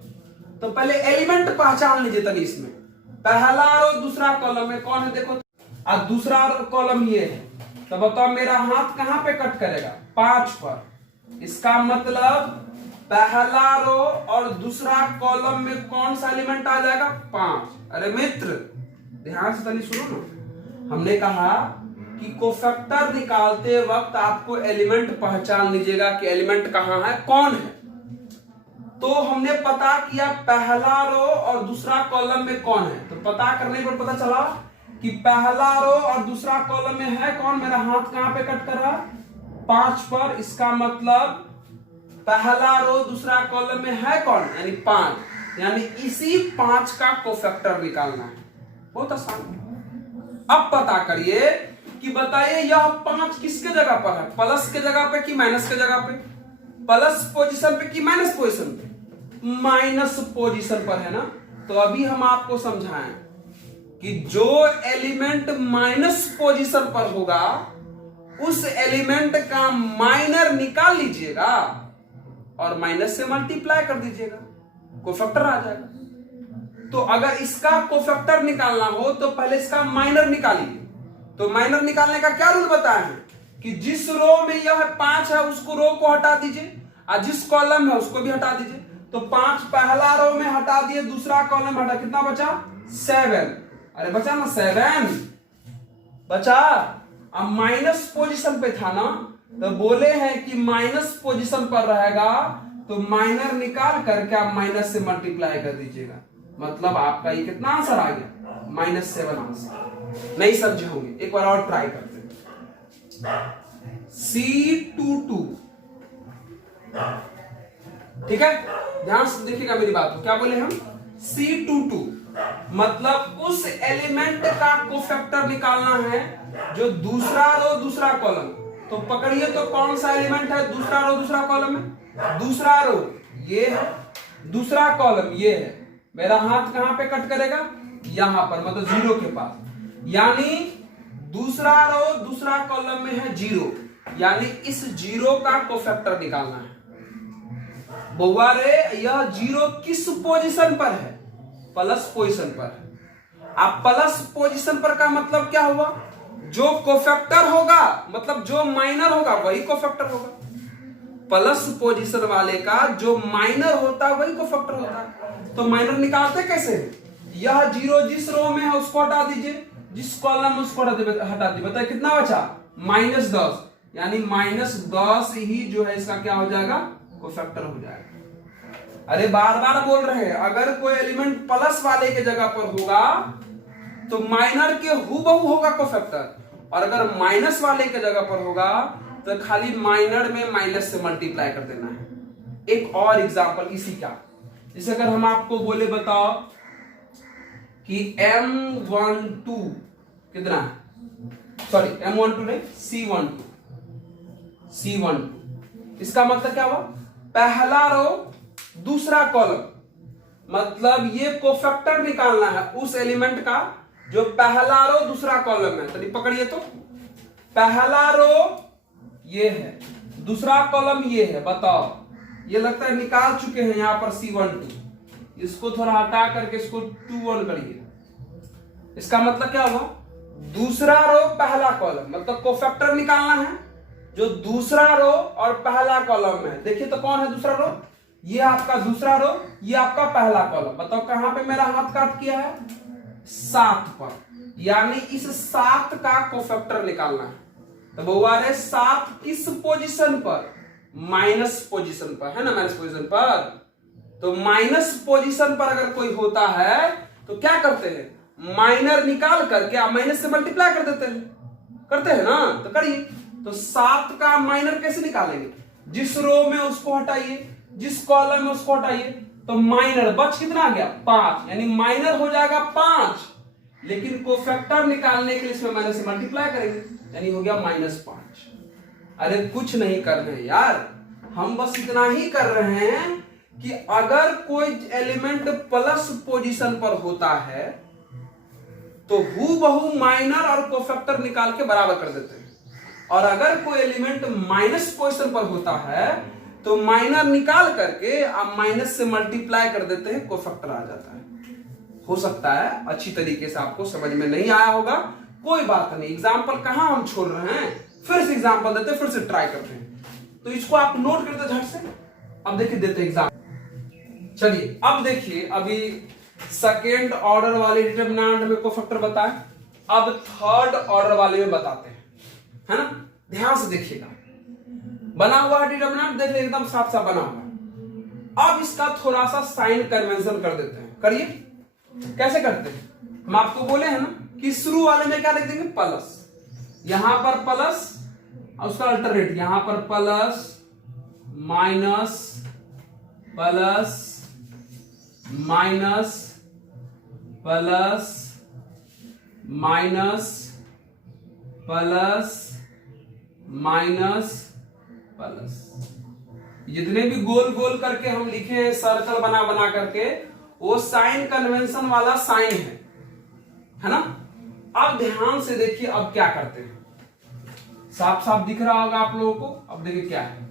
तो पहले एलिमेंट पहचान लीजिए तभी। इसमें पहला रो दूसरा कॉलम में कौन है देखो, और दूसरा कॉलम ये है। तो बताओ मेरा हाथ कहां पे कट करेगा, 5 पर। इसका मतलब पहला रो और दूसरा कॉलम में कौन सा एलिमेंट आ जाएगा, 5। अरे मित्र ध्यान से तनी सुनो ना, हमने कहा कि कोफैक्टर निकालते वक्त आपको एलिमेंट पहचान लीजिएगा कि एलिमेंट कहां है, कौन है। तो हमने पता किया पहला रो और दूसरा कॉलम में कौन है, तो पता करने पर पता चला कि पहला रो और दूसरा कॉलम में है कौन। मेरा हाथ कहां पे कट कर रहा, 5 पर। इसका मतलब पहला रो दूसरा कॉलम में है कौन, यानी 5। यानी इसी 5 का कोफैक्टर निकालना है। बहुत आसान। अब पता करिए कि बताइए यह 5 किसके जगह पर है, प्लस के जगह पे कि माइनस के जगह पे, प्लस पोजीशन पे कि माइनस पोजीशन पे, माइनस पोजीशन पर है ना। तो अभी हम आपको समझाएं कि जो एलिमेंट माइनस पोजीशन पर होगा उस एलिमेंट का माइनर निकाल लीजिएगा और माइनस से मल्टीप्लाई कर दीजिएगा, कोफैक्टर आ जाएगा। तो अगर इसका कोफैक्टर निकालना हो तो पहले इसका माइनर निकालिए। तो माइनर निकालने का क्या रूल बताया है कि जिस रो में यह 5 है उसको रो को हटा दीजिए और जिस कॉलम है उसको भी हटा दीजिए। तो 5 पहला रो में हटा दिए, दूसरा कॉलम हटा, कितना बचा, 7। अरे बचा ना 7 बचा। अब माइनस पोजीशन पे था ना, तो बोले हैं कि माइनस पोजीशन पर रहेगा तो माइनर निकाल करके आप माइनस से मल्टीप्लाई कर दीजिएगा। मतलब आपका ये कितना आंसर आ गया, -7 आंसर। नहीं समझे होंगे, एक बार और ट्राई करते हैं। C22 ठीक है, ध्यान से देखिएगा मेरी बात को। क्या बोले हम, C22 मतलब उस एलिमेंट का कोफैक्टर निकालना है जो दूसरा रो दूसरा कॉलम। तो पकड़िए तो कौन सा एलिमेंट है दूसरा रो दूसरा कॉलम में, दूसरा रो ये है, दूसरा कॉलम ये है। मेरा हाथ कहां पे कट करेगा, यहां पर, मतलब 0 के पास। यानी दूसरा रो दूसरा कॉलम में है 0, यानी इस 0 का कोफैक्टर निकालना है। बउआ रे यह 0 किस पोजीशन पर है, प्लस पोजीशन पर। अब प्लस पोजीशन पर का मतलब क्या हुआ, जो कोफैक्टर होगा मतलब जो माइनर होगा वही कोफैक्टर होगा। प्लस पोजीशन वाले का जो माइनर होता है वही कोफैक्टर होता है। तो माइनर निकालते कैसे, यह 0 जिस रो में है उसको हटा दीजिए, जिस कॉलम में उसको हटा दीजिए। बताइए कितना बचा, -10। यानी -10 ही जो है इसका क्या हो जाएगा, कोफैक्टर हो जाएगा। अरे बार बार बोल रहे हैं, अगर कोई एलिमेंट प्लस वाले के जगह पर होगा तो माइनर के हूबहू होगा कोफैक्टर, और अगर माइनस वाले के जगह पर होगा तो खाली माइनर में माइनस से मल्टीप्लाई कर देना है। एक और एग्जांपल इसी का, जैसे अगर हम आपको बोले बताओ कि M12 कितना है, सॉरी M12 नहीं C12, इसका मतलब क्या हुआ, पहला रो दूसरा कॉलम। मतलब ये कोफैक्टर निकालना है उस एलिमेंट का जो पहला रो दूसरा कॉलम है, तो पकड़िए, तो पहला रो ये है, दूसरा कॉलम ये है। बताओ, ये लगता है निकाल चुके हैं यहां पर C12, इसको थोड़ा हटा करके इसको 2 1 करिए। इसका मतलब क्या हुआ, दूसरा रो पहला कॉलम, मतलब कोफैक्टर निकालना है जो दूसरा रो और पहला कॉलम है। देखिए तो कौन है दूसरा रो, ये आपका दूसरा रो, ये आपका पहला कॉलम। बताओ कहां पे मेरा हाथ काट किया है, 7 पर, यानी इस 7 का कोफैक्टर निकालना है। तो बउआ रे 7 किस पोजीशन पर, माइनस पोजीशन पर है ना, माइनस पोजीशन पर। तो माइनस पोजीशन पर अगर कोई होता है तो क्या करते हैं, माइनर निकाल करके आप माइनस से मल्टीप्लाई कर देते हैं, करते हैं ना, तो करिए। तो 7 का माइनर कैसे निकालेंगे, जिस रो में उसको हटाइए, जिस कॉलम में उसको हटाइए, तो माइनर बच कितना आ गया, 5, यानी माइनर हो जाएगा 5, लेकिन कोफैक्टर निकालने के लिए इसमें माइनस से मल्टीप्लाई करेंगे, यानी हो गया -5। अरे कुछ नहीं कर रहे हैं यार, हम बस इतना ही कर रहे हैं कि अगर कोई एलिमेंट प्लस पोजीशन पर होता है तो हूबहू माइनर और कोफैक्टर निकाल के बराबर कर देते हैं, और अगर कोई एलिमेंट माइनस पोजीशन पर होता है तो माइनर निकाल करके आप माइनस से मल्टीप्लाई कर देते हैं, कोफैक्टर आ जाता है। हो सकता है अच्छी तरीके से आपको समझ में नहीं आया होगा, कोई बात नहीं, एग्जाम्पल कहां हम छोड़ रहे हैं, फिर से एग्जाम्पल देते हैं, फिर से ट्राई करते हैं। तो इसको आप नोट करते झट से। अब देखिए देते एग्जाम्पल। चलिए अब देखिए, अभी सेकेंड ऑर्डर वाले डिटरमिनेंट में कोफैक्टर बताए, अब थर्ड ऑर्डर वाले में बताते हैं, है ना। ध्यान से देखिएगा, बना हुआ है डिटरमिनेंट, देख लीजिए एकदम साफ साफ बना हुआ। अब इसका थोड़ा सा साइन कन्वेंशन कर देते हैं, करिए। कैसे करते हैं, हम आपको बोले हैं ना कि शुरू वाले में क्या लिख देंगे, प्लस, यहां पर प्लस और उसका अल्टरनेट, यहां पर plus minus plus minus plus minus plus minus plus, जितने भी गोल गोल करके हम लिखे हैं सर्कल बना बना करके, वो साइन कन्वेंशन वाला साइन है ना। अब ध्यान से देखिए, अब क्या करते हैं, साफ साफ दिख रहा होगा आप लोगों को। अब देखिए क्या है,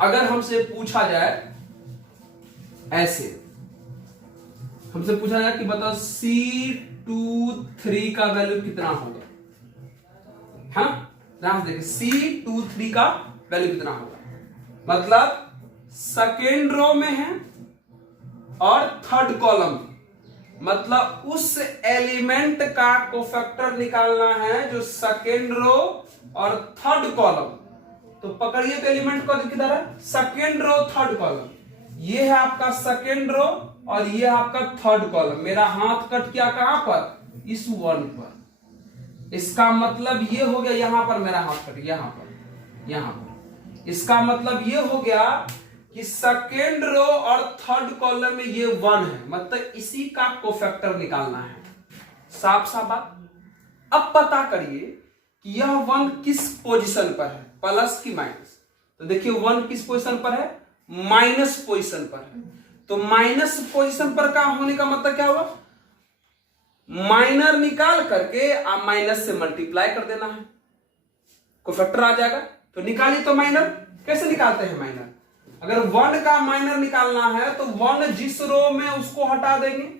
अगर हमसे पूछा जाए ऐसे, हमसे पूछा जाए कि बताओ C23 का वैल्यू कितना होगा, है ना। ध्यान से देखिए, C23 का वैल्यू कितना होगा, मतलब सेकेंड रो में है और थर्ड कॉलम, मतलब उस एलिमेंट का कोफैक्टर निकालना है जो सेकेंड रो और थर्ड कॉलम। तो पकड़िए तो एलिमेंट को किधर है, सेकेंड रो थर्ड कॉलम, ये है आपका सेकेंड रो और ये है आपका थर्ड कॉलम। मेरा हाथ कट किया कहां पर, इस 1 पर। इसका मतलब ये हो गया, यहां पर मेरा हाथ कट, यहां पर, यहां पर। इसका मतलब ये हो गया कि सेकेंड रो और थर्ड कॉलम में ये 1 है, मतलब इसी का कोफैक्टर निकालना है। साफ साफ बात। अब पता करिए कि यह 1 किस पोजीशन पर है, प्लस की माइनस। तो देखिए 1 किस पोजीशन पर है, माइनस पोजीशन पर है। तो माइनस पोजीशन पर का होने का मतलब क्या हुआ, माइनर निकाल करके आप माइनस से मल्टीप्लाई कर देना है, कोफैक्टर आ जाएगा। तो निकालिए तो माइनर, कैसे निकालते हैं माइनर, अगर 1 का माइनर निकालना है तो 1 जिस रो में उसको हटा देंगे,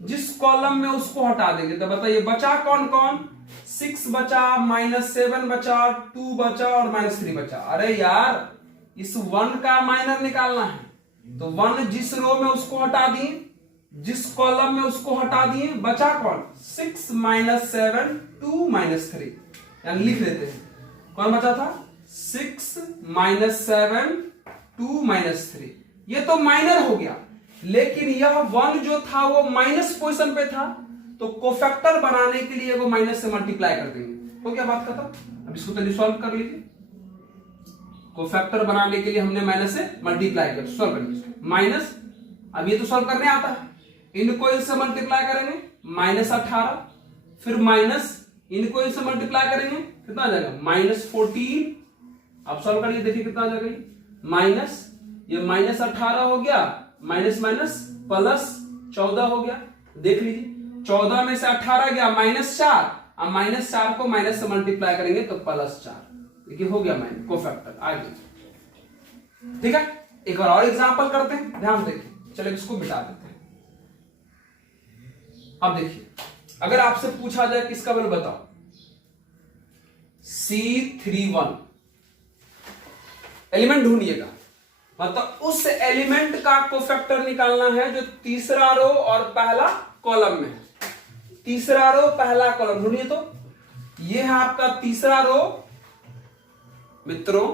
जिस कॉलम में उसको हटा देंगे। तो बताइए बचा कौन कौन, 6 बचा, -7 बचा, 2 बचा और -3 बचा। अरे यार इस 1 का माइनर निकालना है, तो 1 जिस रो में उसको हटा दिए, जिस कॉलम में उसको हटा दिए, बचा कौन, 6 - 7 2 -3, यानी लिख लेते हैं कौन बचा था, 6 - 7 2 -3। ये तो माइनर हो गया, लेकिन यह 1 जो था वो माइनस पोजीशन पे था, तो कोफैक्टर बनाने के लिए वो माइनस से मल्टीप्लाई कर देंगे। हो गया बात खत्म। अब इसको तो सॉल्व कर लीजिए, कोफैक्टर बनाने के लिए हमने माइनस से मल्टीप्लाई कर, सॉल्व करिए माइनस। अब ये तो सॉल्व करने आता है, इनको इससे मल्टीप्लाई करेंगे -18, फिर माइनस, इनको इससे मल्टीप्लाई करेंगे कितना आ जाएगा, -14। अब सॉल्व करिए, देखिए कितना आ जाएगा, माइनस, ये -18 हो गया, माइनस माइनस प्लस 14 हो गया। देख लीजिए 14 में से 18 गया -4, अब -4 को माइनस से मल्टीप्लाई करेंगे तो +4। देखिए हो गया माइनस कोफैक्टर आगे। ठीक है, एक बार और एग्जांपल करते हैं, ध्यान देखिए। चलो इसको मिटा देते हैं। अब देखिए, अगर आपसे पूछा जाए किसका वैल्यू बताओ, C31 एलिमेंट ढूंढिएगा, मतलब उस एलिमेंट का कोफैक्टर निकालना है जो तीसरा रो और पहला कॉलम में है। तीसरा रो पहला कॉलम ढूंढिए। तो ये है आपका तीसरा रो। मित्रों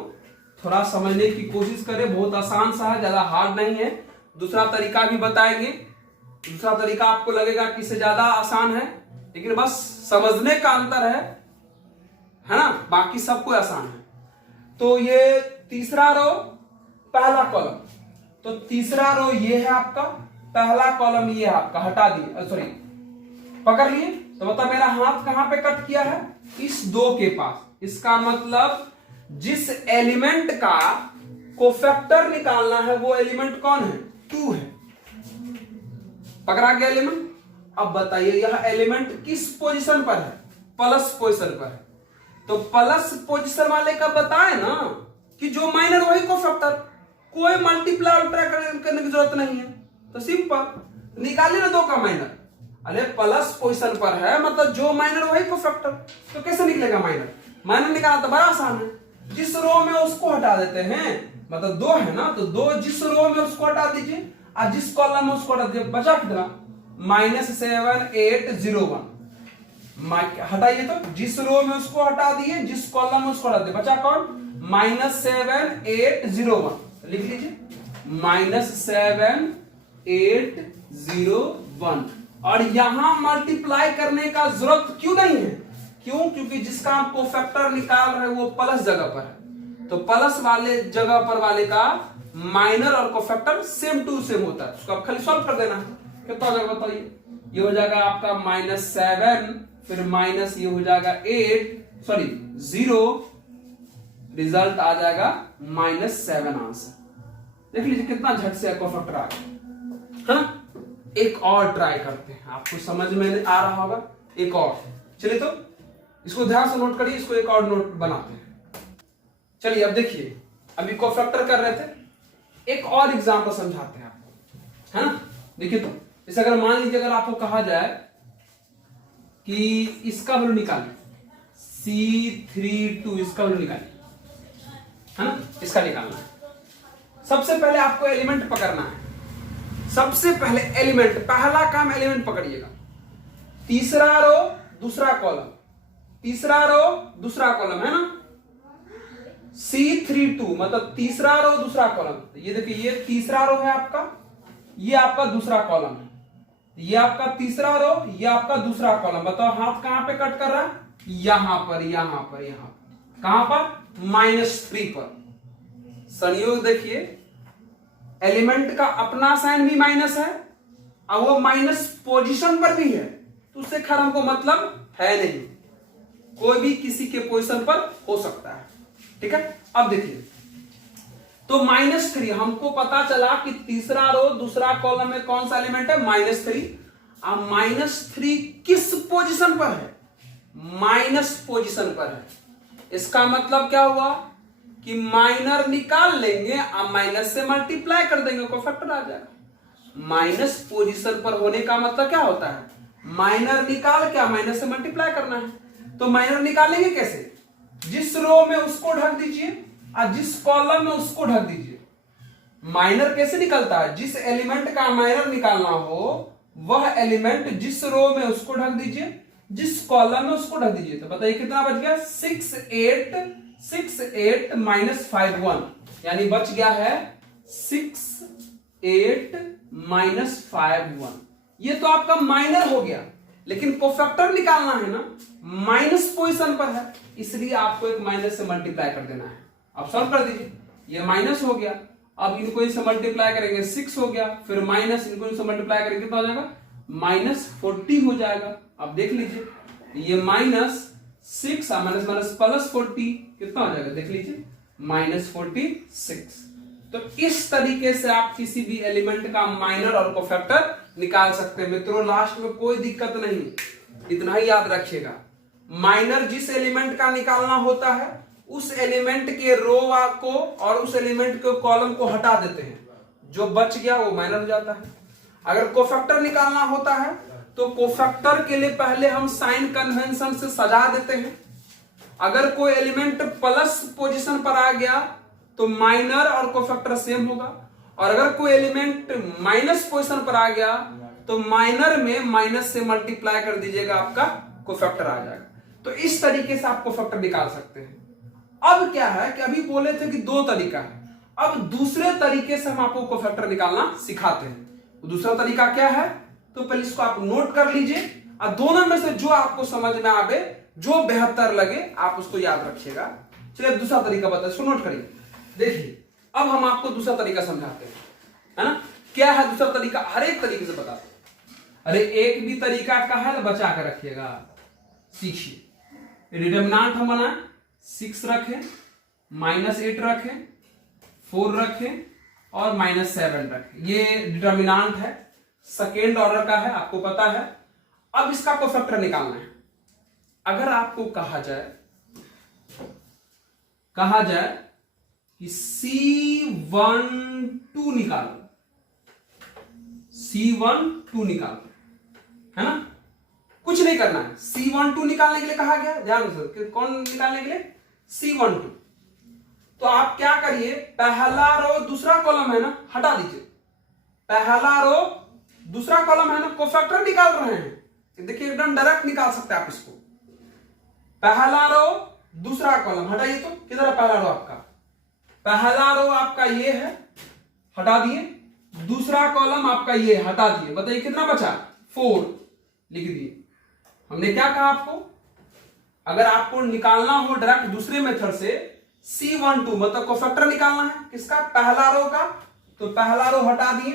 थोड़ा समझने की कोशिश करें, बहुत आसान सा है, ज्यादा हार्ड नहीं है। दूसरा तरीका भी बताएंगे, दूसरा तरीका आपको लगेगा कि इससे ज्यादा आसान है, लेकिन बस समझने का अंतर है ना, बाकी सब कोई आसान है। तो ये तीसरा रो पहला कॉलम, तो तीसरा रो ये है आपका, पहला कॉलम ये है आपका, हटा दिए, सॉरी पकड़ लिए। तो मतलब मेरा हाथ कहां पे कट किया है, इस 2 के पास। इसका मतलब जिस एलिमेंट का कोफैक्टर निकालना है वो एलिमेंट कौन है, 2 है। पकड़ा गया एलिमेंट। अब बताइए यह एलिमेंट किस पोजीशन पर है, प्लस पोजीशन पर है। तो प्लस पोजीशन वाले का बताए ना कि जो माइनर वही कोफैक्टर, कोई मल्टीप्लाई करने की जरूरत नहीं है। तो सिंपल निकालिए ना 2 का माइनर। अरे प्लस पोजीशन पर है मतलब जो माइनर वही कोफैक्टर, तो कैसे निकलेगा माइनर? माइनर निकालना तो बड़ा आसान है, जिस रो में उसको हटा देते हैं, मतलब 2 है ना, तो 2 जिस रो में उसको हटा दीजिए और जिस कॉलम में उसको हटा दीजिए, बचा कितना, -7801। हटाइए तो जिस रो में उसको हटा दिए, जिस कॉलम में उसको हटा दिए, बचा कौन, -7801। लिख लीजिए -7801। और यहां मल्टीप्लाई करने का जरूरत क्यों नहीं है, क्यों, क्योंकि जिसका आप कोफैक्टर निकाल रहे हैं वो प्लस जगह पर है। तो प्लस वाले जगह पर वाले का माइनर और कोफैक्टर सेम टू सेम होता है, उसको आप खाली सॉल्व कर देना है। कितना हो जाएगा बताइए, ये हो जाएगा आपका -7, फिर माइनस ये हो जाएगा 0, रिजल्ट आ जाएगा -7 आंसर। देख लीजिए कितना झट से कोफैक्टर आ गया। हाँ? एक और ट्राई करते हैं, आपको समझ में आ रहा होगा। एक और, चलिए तो इसको ध्यान से नोट करिए, इसको एक और नोट बनाते हैं। चलिए अब देखिए, अभी कोफैक्टर कर रहे थे, एक और एग्जांपल समझाते हैं आपको, है ना। देखिए तो जैसे अगर मान लीजिए अगर आपको कहा जाए कि इसका वैल्यू निकालिए, C32 इसका वैल्यू निकालिए, है ना, इसका निकालना है। सबसे पहले आपको एलिमेंट पकड़ना है। सबसे पहले एलिमेंट, पहला काम एलिमेंट पकड़िएगा। तीसरा रो दूसरा कॉलम, तीसरा रो दूसरा कॉलम, है ना। C32 मतलब तीसरा रो दूसरा कॉलम। ये देखिए ये तीसरा रो है आपका, ये आपका दूसरा कॉलम है, ये आपका तीसरा रो, ये आपका दूसरा कॉलम। बताओ हाथ कहां पे कट कर रहा है, यहां पर, यहां पर, यहां पर। कहां पर, -3 पर। संयोग देखिए, एलिमेंट का अपना साइन भी माइनस है और वो माइनस पोजीशन पर भी है, तो उससे खैर हमको मतलब है नहीं, कोई भी किसी के पोजीशन पर हो सकता है। ठीक है, अब देखिए तो -3 हमको पता चला कि तीसरा रो दूसरा कॉलम में कौन सा एलिमेंट है, -3। अब -3 किस पोजीशन पर है, माइनस पोजीशन पर है। इसका मतलब क्या हुआ कि माइनर निकाल लेंगे, अब माइनस से मल्टीप्लाई कर देंगे, कोफैक्टर आ जाएगा। माइनस पोजीशन पर होने का मतलब क्या होता है, माइनर निकाल क्या, माइनस से मल्टीप्लाई करना है। तो माइनर निकालेंगे कैसे, जिस रो में उसको ढक दीजिए और जिस कॉलम में उसको ढक दीजिए। माइनर कैसे निकलता है, जिस एलिमेंट का माइनर निकालना हो वह एलिमेंट जिस रो में उसको ढक दीजिए, जिस कॉलम में उसको ढक दीजिए। तो बताइए कितना बच गया, 68 -51, यानी बच गया है 68 -51। ये तो आपका माइनर हो गया, लेकिन कोफैक्टर निकालना है ना, माइनस पोजीशन पर है, इसलिए आपको एक माइनस से मल्टीप्लाई कर देना है। अब सॉल्व कर दीजिए, ये माइनस हो गया, अब इनको इनसे मल्टीप्लाई करेंगे 6 हो गया, फिर माइनस इनको इनसे मल्टीप्लाई करेंगे कितना हो जाएगा, -40 हो जाएगा। अब देख लीजिए ये -6 माइनस +40 कितना हो जाएगा, देख लीजिए -46। तो इस तरीके से आप किसी भी एलिमेंट का माइनर और कोफैक्टर निकाल सकते हैं मित्रों, लास्ट में कोई दिक्कत नहीं, इतना ही याद रखिएगा। माइनर जिस एलिमेंट का निकालना होता है उस एलिमेंट के रो को और उस एलिमेंट के कॉलम को हटा देते हैं, जो बच गया वो माइनर हो जाता है। अगर कोफैक्टर निकालना होता है तो कोफैक्टर के लिए पहले हम साइन कन्वेंशन से सजा देते हैं। अगर कोई एलिमेंट प्लस पोजीशन पर आ गया तो माइनर और कोफैक्टर सेम होगा, और अगर कोई एलिमेंट माइनस पोजीशन पर आ गया तो माइनर में माइनस से मल्टीप्लाई कर दीजिएगा, आपका कोफैक्टर आ जाएगा। तो इस तरीके से आप कोफैक्टर निकाल सकते हैं। अब क्या है कि अभी बोले थे कि दो तरीका है, अब दूसरे तरीके से हम आपको कोफैक्टर निकालना सिखाते हैं। दूसरा तरीका क्या है, तो पहले इसको आप नोट कर लीजिए और दोनों में से जो आपको समझ में आवे, जो बेहतर लगे आप उसको याद रखिएगा। चलिए दूसरा तरीका बताइए, इसको नोट करिए। देखिए अब हम आपको दूसरा तरीका समझाते हैं, है ना। क्या है दूसरा तरीका, हर एक तरीके से बताते हैं। अरे एक भी तरीका का है बचा कर रखिएगा, सीखिए। डिटरमिनेंट हम बनाए 6 रखें, -8 रखें, 4 रखें और -7 रखें। ये डिटरमिनेंट है, सेकेंड ऑर्डर का है, आपको पता है। अब इसका कोफैक्टर निकालना है। अगर आपको कहा जाए कि C12 निकालो, C12 निकालो, है ना, कुछ नहीं करना है। C12 निकालने के लिए कहा गया, ध्यान दो, कौन निकालने के लिए, C12। तो आप क्या करिए, पहला रो दूसरा कॉलम है ना, हटा दीजिए। पहला रो दूसरा कॉलम है ना, कोफैक्टर निकाल रहे हैं, देखिए एकदम डायरेक्ट निकाल सकते हैं आप इसको। पहला रो दूसरा कॉलम हटाइए, तो किधर है पहला रो आपका, पहला रो आपका ये है, हटा दिए। दूसरा कॉलम आपका ये हटा दिए, बताइए कितना बचा, 4 लिख दिए। हमने क्या कहा आपको, अगर आपको निकालना हो डायरेक्ट दूसरे मेथड से, C12 मतलब कोफैक्टर निकालना है किसका, पहला रो का, तो पहला रो हटा दिए,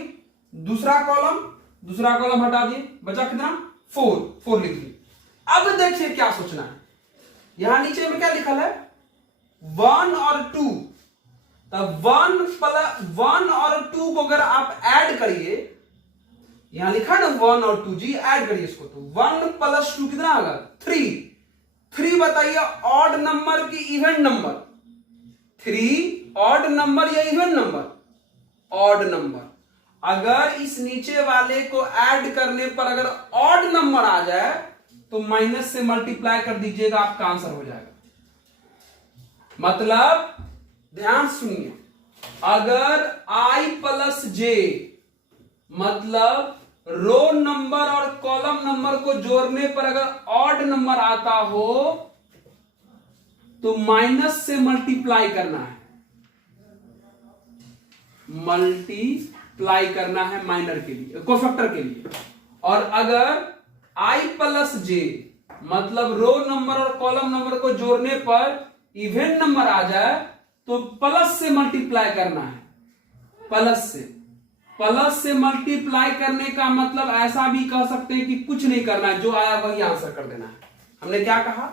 दूसरा कॉलम हटा दिए, बचा कितना, 4 लिख दिए। अब देखिए क्या सोचना है, यहां नीचे में क्या लिखा है, 1 और 2। तब 1 और 2 को अगर आप ऐड करिए, यहां लिखा है ना 1 और 2, जी ऐड करिए इसको, तो 1 + 2 कितना होगा, 3 बताइए ऑड नंबर की इवन नंबर, 3 ऑड नंबर या इवन नंबर, ऑड नंबर। अगर इस नीचे वाले को ऐड करने पर अगर ऑड नंबर आ जाए तो माइनस से मल्टीप्लाई कर दीजिएगा, आपका आंसर हो जाएगा। मतलब ध्यान सुनिए, अगर I + J मतलब रो नंबर और कॉलम नंबर को जोड़ने पर अगर ऑड नंबर आता हो तो माइनस से मल्टीप्लाई करना है, माइनर के लिए, कोफैक्टर के लिए। और अगर I + J मतलब रो नंबर और कॉलम नंबर को जोड़ने पर इवन नंबर आ जाए तो प्लस से मल्टीप्लाई करना है, प्लस से मल्टीप्लाई करने का मतलब ऐसा भी कह सकते हैं कि कुछ नहीं करना है, जो आया वही आंसर कर देना है। हमने क्या कहा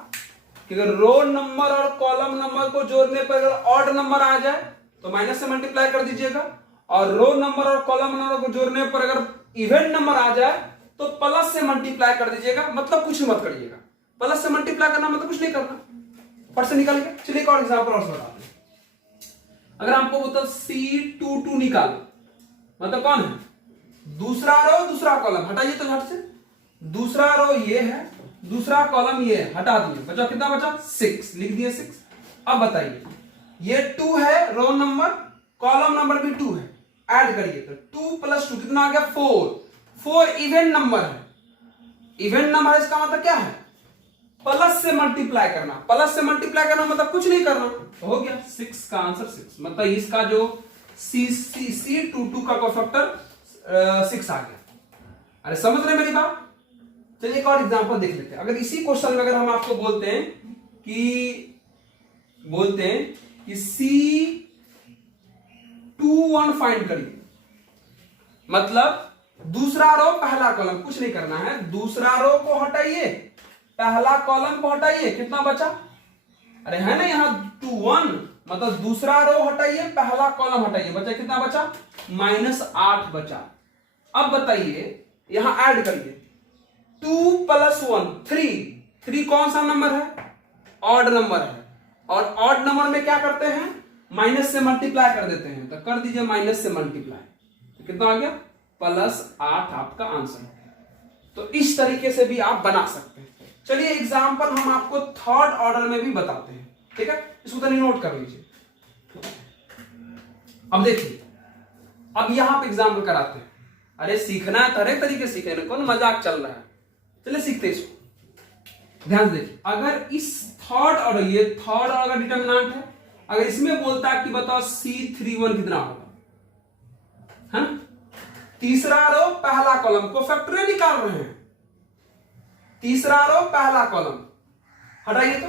कि अगर रो नंबर और कॉलम नंबर को जोड़ने पर अगर ऑड नंबर आ जाए तो माइनस से मल्टीप्लाई कर दीजिएगा, और रो नंबर और कॉलम नंबर को जोड़ने पर अगर इवन नंबर आ जाए तो प्लस से मल्टीप्लाई कर दीजिएगा, मतलब कुछ मत करिएगा। प्लस से मल्टीप्लाई करना मतलब कुछ नहीं करना, फट से निकाल के। चलिए एक और एग्जांपल और बता दें। अगर आपको बोलता C22 निकालो, मतलब कौन है, दूसरा रो दूसरा कॉलम, हटाइए तो झट से, दूसरा रो ये है, दूसरा कॉलम ये है, हटा दिए, बचा कितना बचा, 6 लिख दिए 6। अब बताइए ये 2 है रो नंबर, कॉलम नंबर भी 2 है, ऐड करिए तो 2 + 2 कितना आ गया, 4 इवन नंबर है। इवन नंबर इसका मतलब क्या है, प्लस से मल्टीप्लाई करना, मतलब कुछ नहीं करना, तो हो गया 6 का आंसर 6। मतलब इसका जो C22 का कोफैक्टर 6 आ गया। अरे समझ रहे मेरी बात। चलिए एक और एग्जांपल देख लेते हैं। अगर इसी क्वेश्चन में अगर हम आपको बोलते हैं कि C21 फाइंड करिए, मतलब दूसरा रो पहला कॉलम, कुछ नहीं करना है, दूसरा रो को हटाइए, पहला कॉलम को हटाइए, कितना बचा, अरे है ना यहां 21, मतलब दूसरा रो हटाइए, पहला कॉलम हटाइए, बचा कितना बचा, -8 बचा। अब बताइए यहां ऐड करिए 2 + 1 3। 3 कौन सा नंबर है? ऑड नंबर है। और ऑड नंबर में क्या करते हैं? माइनस से मल्टीप्लाई कर देते हैं। तो कर दीजिए माइनस से मल्टीप्लाई, तो कितना आ गया? +8 आपका आंसर। तो इस तरीके से भी आप बना सकते हैं। चलिए एग्जाम्पल हम आपको थर्ड ऑर्डर में भी बताते हैं, ठीक है? इसको तो नोट कर लीजिए। अब देखिए, अब यहां पे एग्जाम्पल कराते हैं। अरे सीखना है तो हर एक तरीके से सीखे, कौन मजाक चल रहा है। चलिए सीखते हैं इसको। ध्यान से देखिए, अगर इस थर्ड ऑर्डर, ये थर्ड ऑर्डर का डिटर्मिनेंट है, अगर इसमें बोलता है कि बताओ C31 कितना होगा, है? तीसरा रो पहला कॉलम को फैक्टोरियल निकाल रहे हैं। तीसरा रो पहला कॉलम हटाइए, तो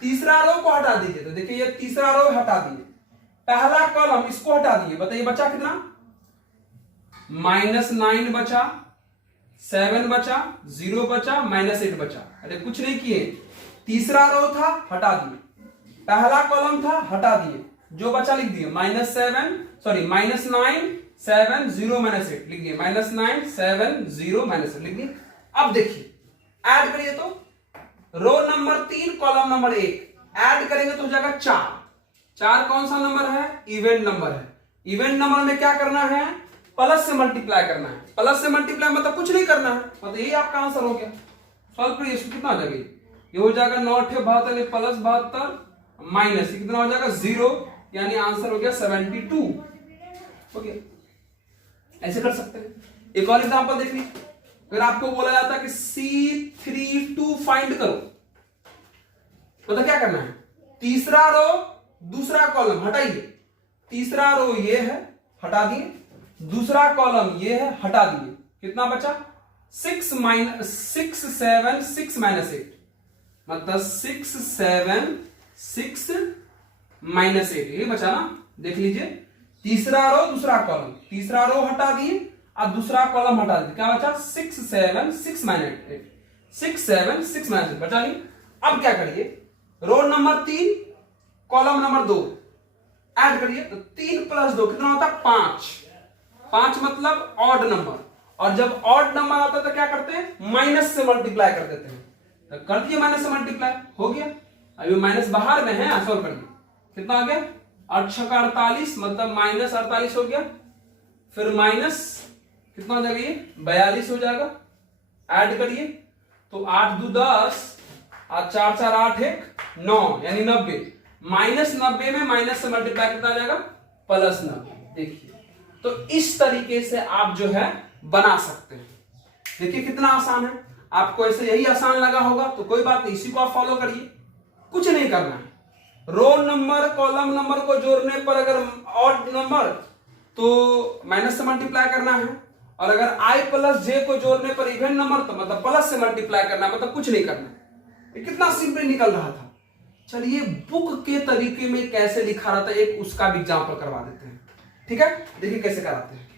तीसरा रो को हटा दीजिए। तो देखिए ये तीसरा रो हटा दिए, पहला कॉलम इसको हटा दिए। बताइए बचा कितना? -9 बचा, 7 बचा, 0 बचा, -8 बचा। अरे कुछ नहीं किए, तीसरा रो था हटा दिए, पहला कॉलम था हटा दिए, जो बचा लिख दिए -9 7 0 -8 लिख दिए। -9 7 0 -8 लिख दिए। अब देखिए ऐड करिए, तो row number 3 column number 1 add करेंगे तो हो जाएगा 4। 4 कौन सा नंबर है? इवेंट नंबर है। इवेंट नंबर में क्या करना है? प्लस से मल्टीप्लाई करना है। प्लस से मल्टीप्लाई मतलब कुछ नहीं करना है, मतलब यही आपका आंसर हो गया। सॉल्व करिए, इसको कितना हो जाएगा? ये हो जाएगा 9 + 72 + 72 माइनस कितना हो जाएगा? 0, यानी आंसर हो गया 72। ओके, ऐसे कर सकते हैं। एक और एग्जांपल देख लीजिए, अगर आपको बोला जाता है कि C32 फाइंड करो, तो क्या करना है? तीसरा रो दूसरा कॉलम हटाइए। तीसरा रो ये है, हटा दिए। दूसरा कॉलम ये है, हटा दिए। कितना बचा? 6 7 6 -8, मतलब 6 7 6 -8 ये बचा ना। देख लीजिए, तीसरा रो दूसरा कॉलम, तीसरा रो हटा दिए और दूसरा कॉलम हटा दिए। क्या बचा? 6 7 6 -8 6 7 6 -8 बचा नहीं। अब क्या करिए? Row number 3 column number 2 add करिए, तो 3 + 2 कितना होता है? 5। 5 मतलब ऑड नंबर, और जब ऑड नंबर आता है तो क्या करते हैं? माइनस से मल्टीप्लाई कर देते हैं। तो कर दिए माइनस से मल्टीप्लाई, हो गया। अभी माइनस बाहर में है, सॉल्व कर दिए। कितना आ गया? 8 × 48 मतलब -48 हो गया। फिर माइनस कितना हो जाएगा? ये 42 हो जाएगा। ऐड करिए, तो 8 × 2 = 10 और 4 4 8 1 9, यानी 90। -90 में माइनस से मल्टीप्लाई कितना आ जाएगा? +90। देखिए, तो इस तरीके से आप जो है बना सकते हैं। देखिए कितना आसान है। आपको ऐसे यही आसान लगा होगा तो कोई बात नहीं, इसी को आप फॉलो करिए, कुछ नहीं करना है। रो नंबर कॉलम नंबर को जोड़ने पर अगर ऑड नंबर तो माइनस से मल्टीप्लाई करना है, और अगर I + J को जोड़ने पर इवेंट नंबर तो मतलब प्लस से मल्टीप्लाई करना है, मतलब कुछ नहीं करना है। ये कितना सिंपल निकल रहा था। चलिए बुक के तरीके में कैसे लिखा रहा था, एक उसका भी एग्जांपल करवा देते हैं, ठीक है? देखिए कैसे कराते हैं।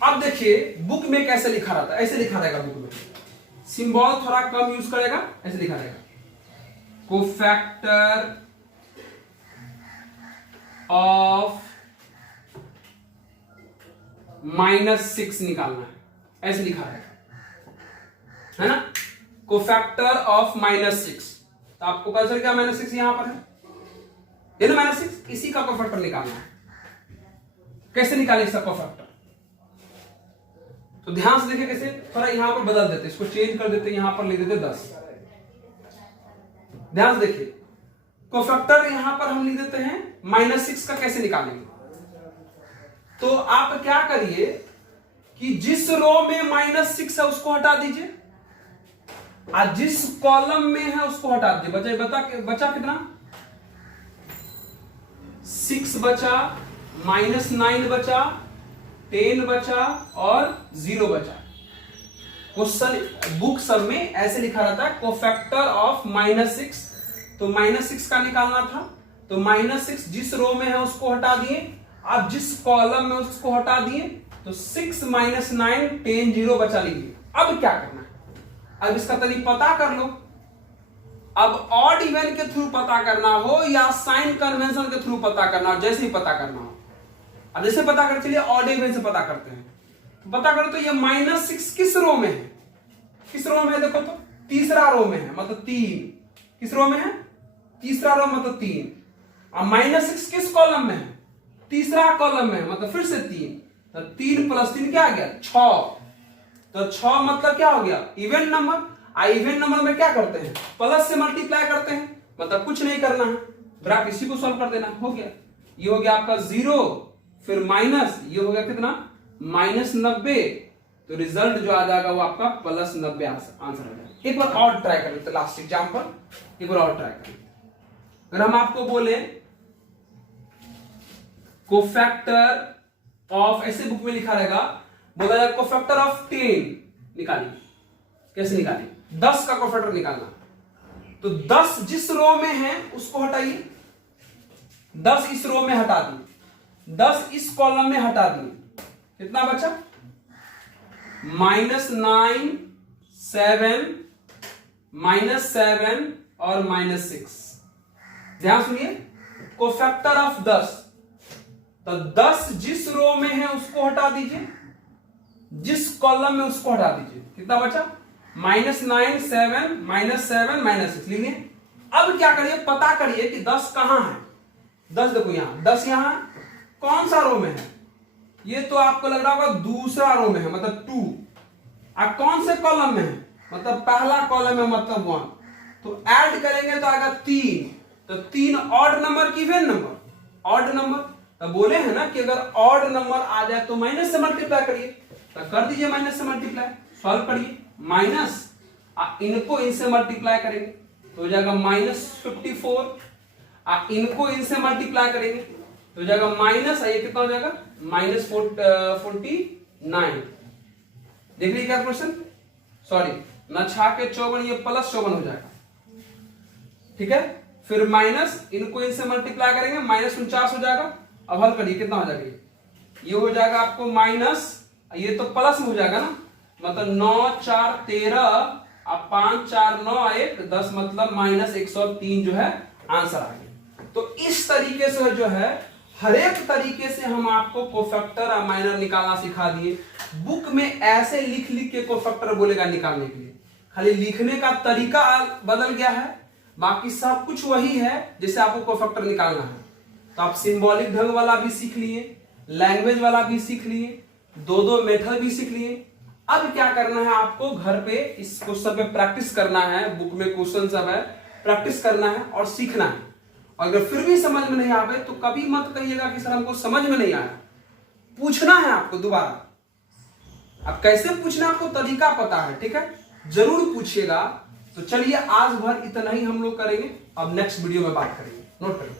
अब देखिए बुक में कैसे लिखा रहता है। ऐसे लिखा रहेगा बुक में, सिंबल थोड़ा कम यूज करेगा, ऐसे लिखा रहेगा कोफैक्टर ऑफ -6 निकालना है, ऐसे लिखा रहेगा, है ना? Cofactor of -6। तो आपको पता चल गया -6 यहां पर है, ये ना -6, इसी का कोफैक्टर निकालना है। कैसे निकालें इसका कोफैक्टर? तो ध्यान से देखिए कैसे, थोड़ा यहां पर बदल देते, इसको चेंज कर देते, यहां पर लिख देते 10। ध्यान से देखिए, कोफैक्टर यहां पर हम लिख देते हैं -6 का। कैसे निकालेंगे? तो आप क्या करिए कि जिस रो में -6 है उसको हटा दीजिए, और जिस कॉलम में है उसको हटा दीजिए। बचा कितना? 6 बचा, -9 बचा, 10 बचा और 0 बचा। क्वेश्चन बुक सब में ऐसे लिखा रहता है कोफैक्टर ऑफ -6। तो -6 का निकालना था, तो -6 जिस रो में है उसको हटा दिए, अब जिस कॉलम में उसको हटा दिए, तो 6 - 9 10 0 बचा लीजिए। अब क्या करना है? अब इसका तरीका पता कर लो। अब ऑड इवन के थ्रू पता करना हो या साइन कन्वेंशन के थ्रू पता करना हो, जैसे ही पता करना हो, अब जैसे पता कर, चलिए ऑड इवन से पता करते हैं। तो पता करो तो ये -6 किस रो में है? किस रो में है? देखो तो तीसरा रो में है, मतलब 3। किस रो में है? तीसरा रो मतलब 3। अब -6 किस कॉलम में है? तीसरा कॉलम में है, मतलब फिर से 3। तो 3 + 3 क्या आ गया? 6। तो 6 मतलब क्या हो गया? Even number. इवन नंबर में क्या करते हैं? प्लस से मल्टीप्लाई करते हैं, मतलब कुछ नहीं करना है, ग्राफ इसी को सॉल्व कर देना, हो गया। ये हो गया आपका 0, फिर माइनस, ये हो गया कितना? -90। तो रिजल्ट जो आ जाएगा वो आपका +90 आंसर हो जाएगा। एक बार और ट्राई कर लेते, लास्ट एग्जांपल एक बार और ट्राई करें। अगर हम आपको बोले कोफैक्टर ऑफ, ऐसे बुक में लिखा रहेगा, बोला जाए कोफैक्टर ऑफ 10 निकालिए। कैसे निकालिए? 10 का कोफैक्टर निकालना। तो 10 जिस रो में है उसको हटाइए, 10 इस रो में हटा दिए, 10 इस कॉलम में हटा दिए, कितना बचा? -9, 7 और -6। ध्यान सुनिए, कोफैक्टर ऑफ 10, तो 10 जिस रो में है उसको हटा दीजिए, जिस कॉलम में उसको हटा दीजिए, कितना बचा? -9, 7, -6 लिखिए। अब क्या करिए? पता करिए कि 10 कहां है। 10 देखो यहां, 10 यहां कौन सा रो में है? ये तो आपको लग रहा होगा दूसरा रो में है, मतलब 2। अब कौन से कॉलम में है? मतलब पहला कॉलम में, मतलब 1। तो ऐड करेंगे तो आएगा 3। तो 3 ऑड नंबर की इवन नंबर, ऑड नंबर। तो बोले हैं ना कि अगर ऑड नंबर आ जाए तो माइनस से मल्टीप्लाई करिए, तो कर दीजिए माइनस से मल्टीप्लाई, सॉल्व करिए। माइनस इनको इनसे मल्टीप्लाई करेंगे तो हो जाएगा -54, इनको इनसे मल्टीप्लाई करेंगे तो हो जाएगा माइनस, ये कितना हो जाएगा? -49। देख लीजिए क्या क्वेश्चन, सॉरी ना छा के 54, ये +54 हो जाएगा, ठीक है। फिर माइनस, इनको इनसे मल्टीप्लाई करेंगे, -49 हो जाएगा। अब हल करिए, कितना हो जाएगा? ये हो जाएगा आपको माइनस, ये तो प्लस में हो जाएगा ना, मतलब 9 4 13, अब 5 4 9 1 10, मतलब -103 जो है आंसर आ गया। तो इस तरीके से जो है हर एक तरीके से हम आपको कोफैक्टर और माइनर निकालना सिखा दिए। बुक में ऐसे लिख लिख के कोफैक्टर बोलेगा निकालने के लिए, खाली लिखने का तरीका बदल गया है, बाकी सब कुछ वही है जैसे आपको कोफैक्टर निकालना है। तो आप सिंबॉलिक ढंग वाला भी सीख लिए, लैंग्वेज वाला भी सीख लिए, दो मेथड भी सीख लिए। अब क्या करना है आपको? घर पे इस क्वेश्चन पे प्रैक्टिस करना है, बुक में क्वेश्चन सब है, प्रैक्टिस करना है और सीखना है। अगर फिर भी समझ में नहीं आवे तो कभी मत कहिएगा कि सर हमको समझ में नहीं आया, पूछना है आपको दोबारा। अब कैसे पूछना आपको तरीका पता है, ठीक है, जरूर पूछिएगा। तो चलिए आज भर इतना ही हम लोग करेंगे, अब नेक्स्ट वीडियो में बात करेंगे। नोट करें।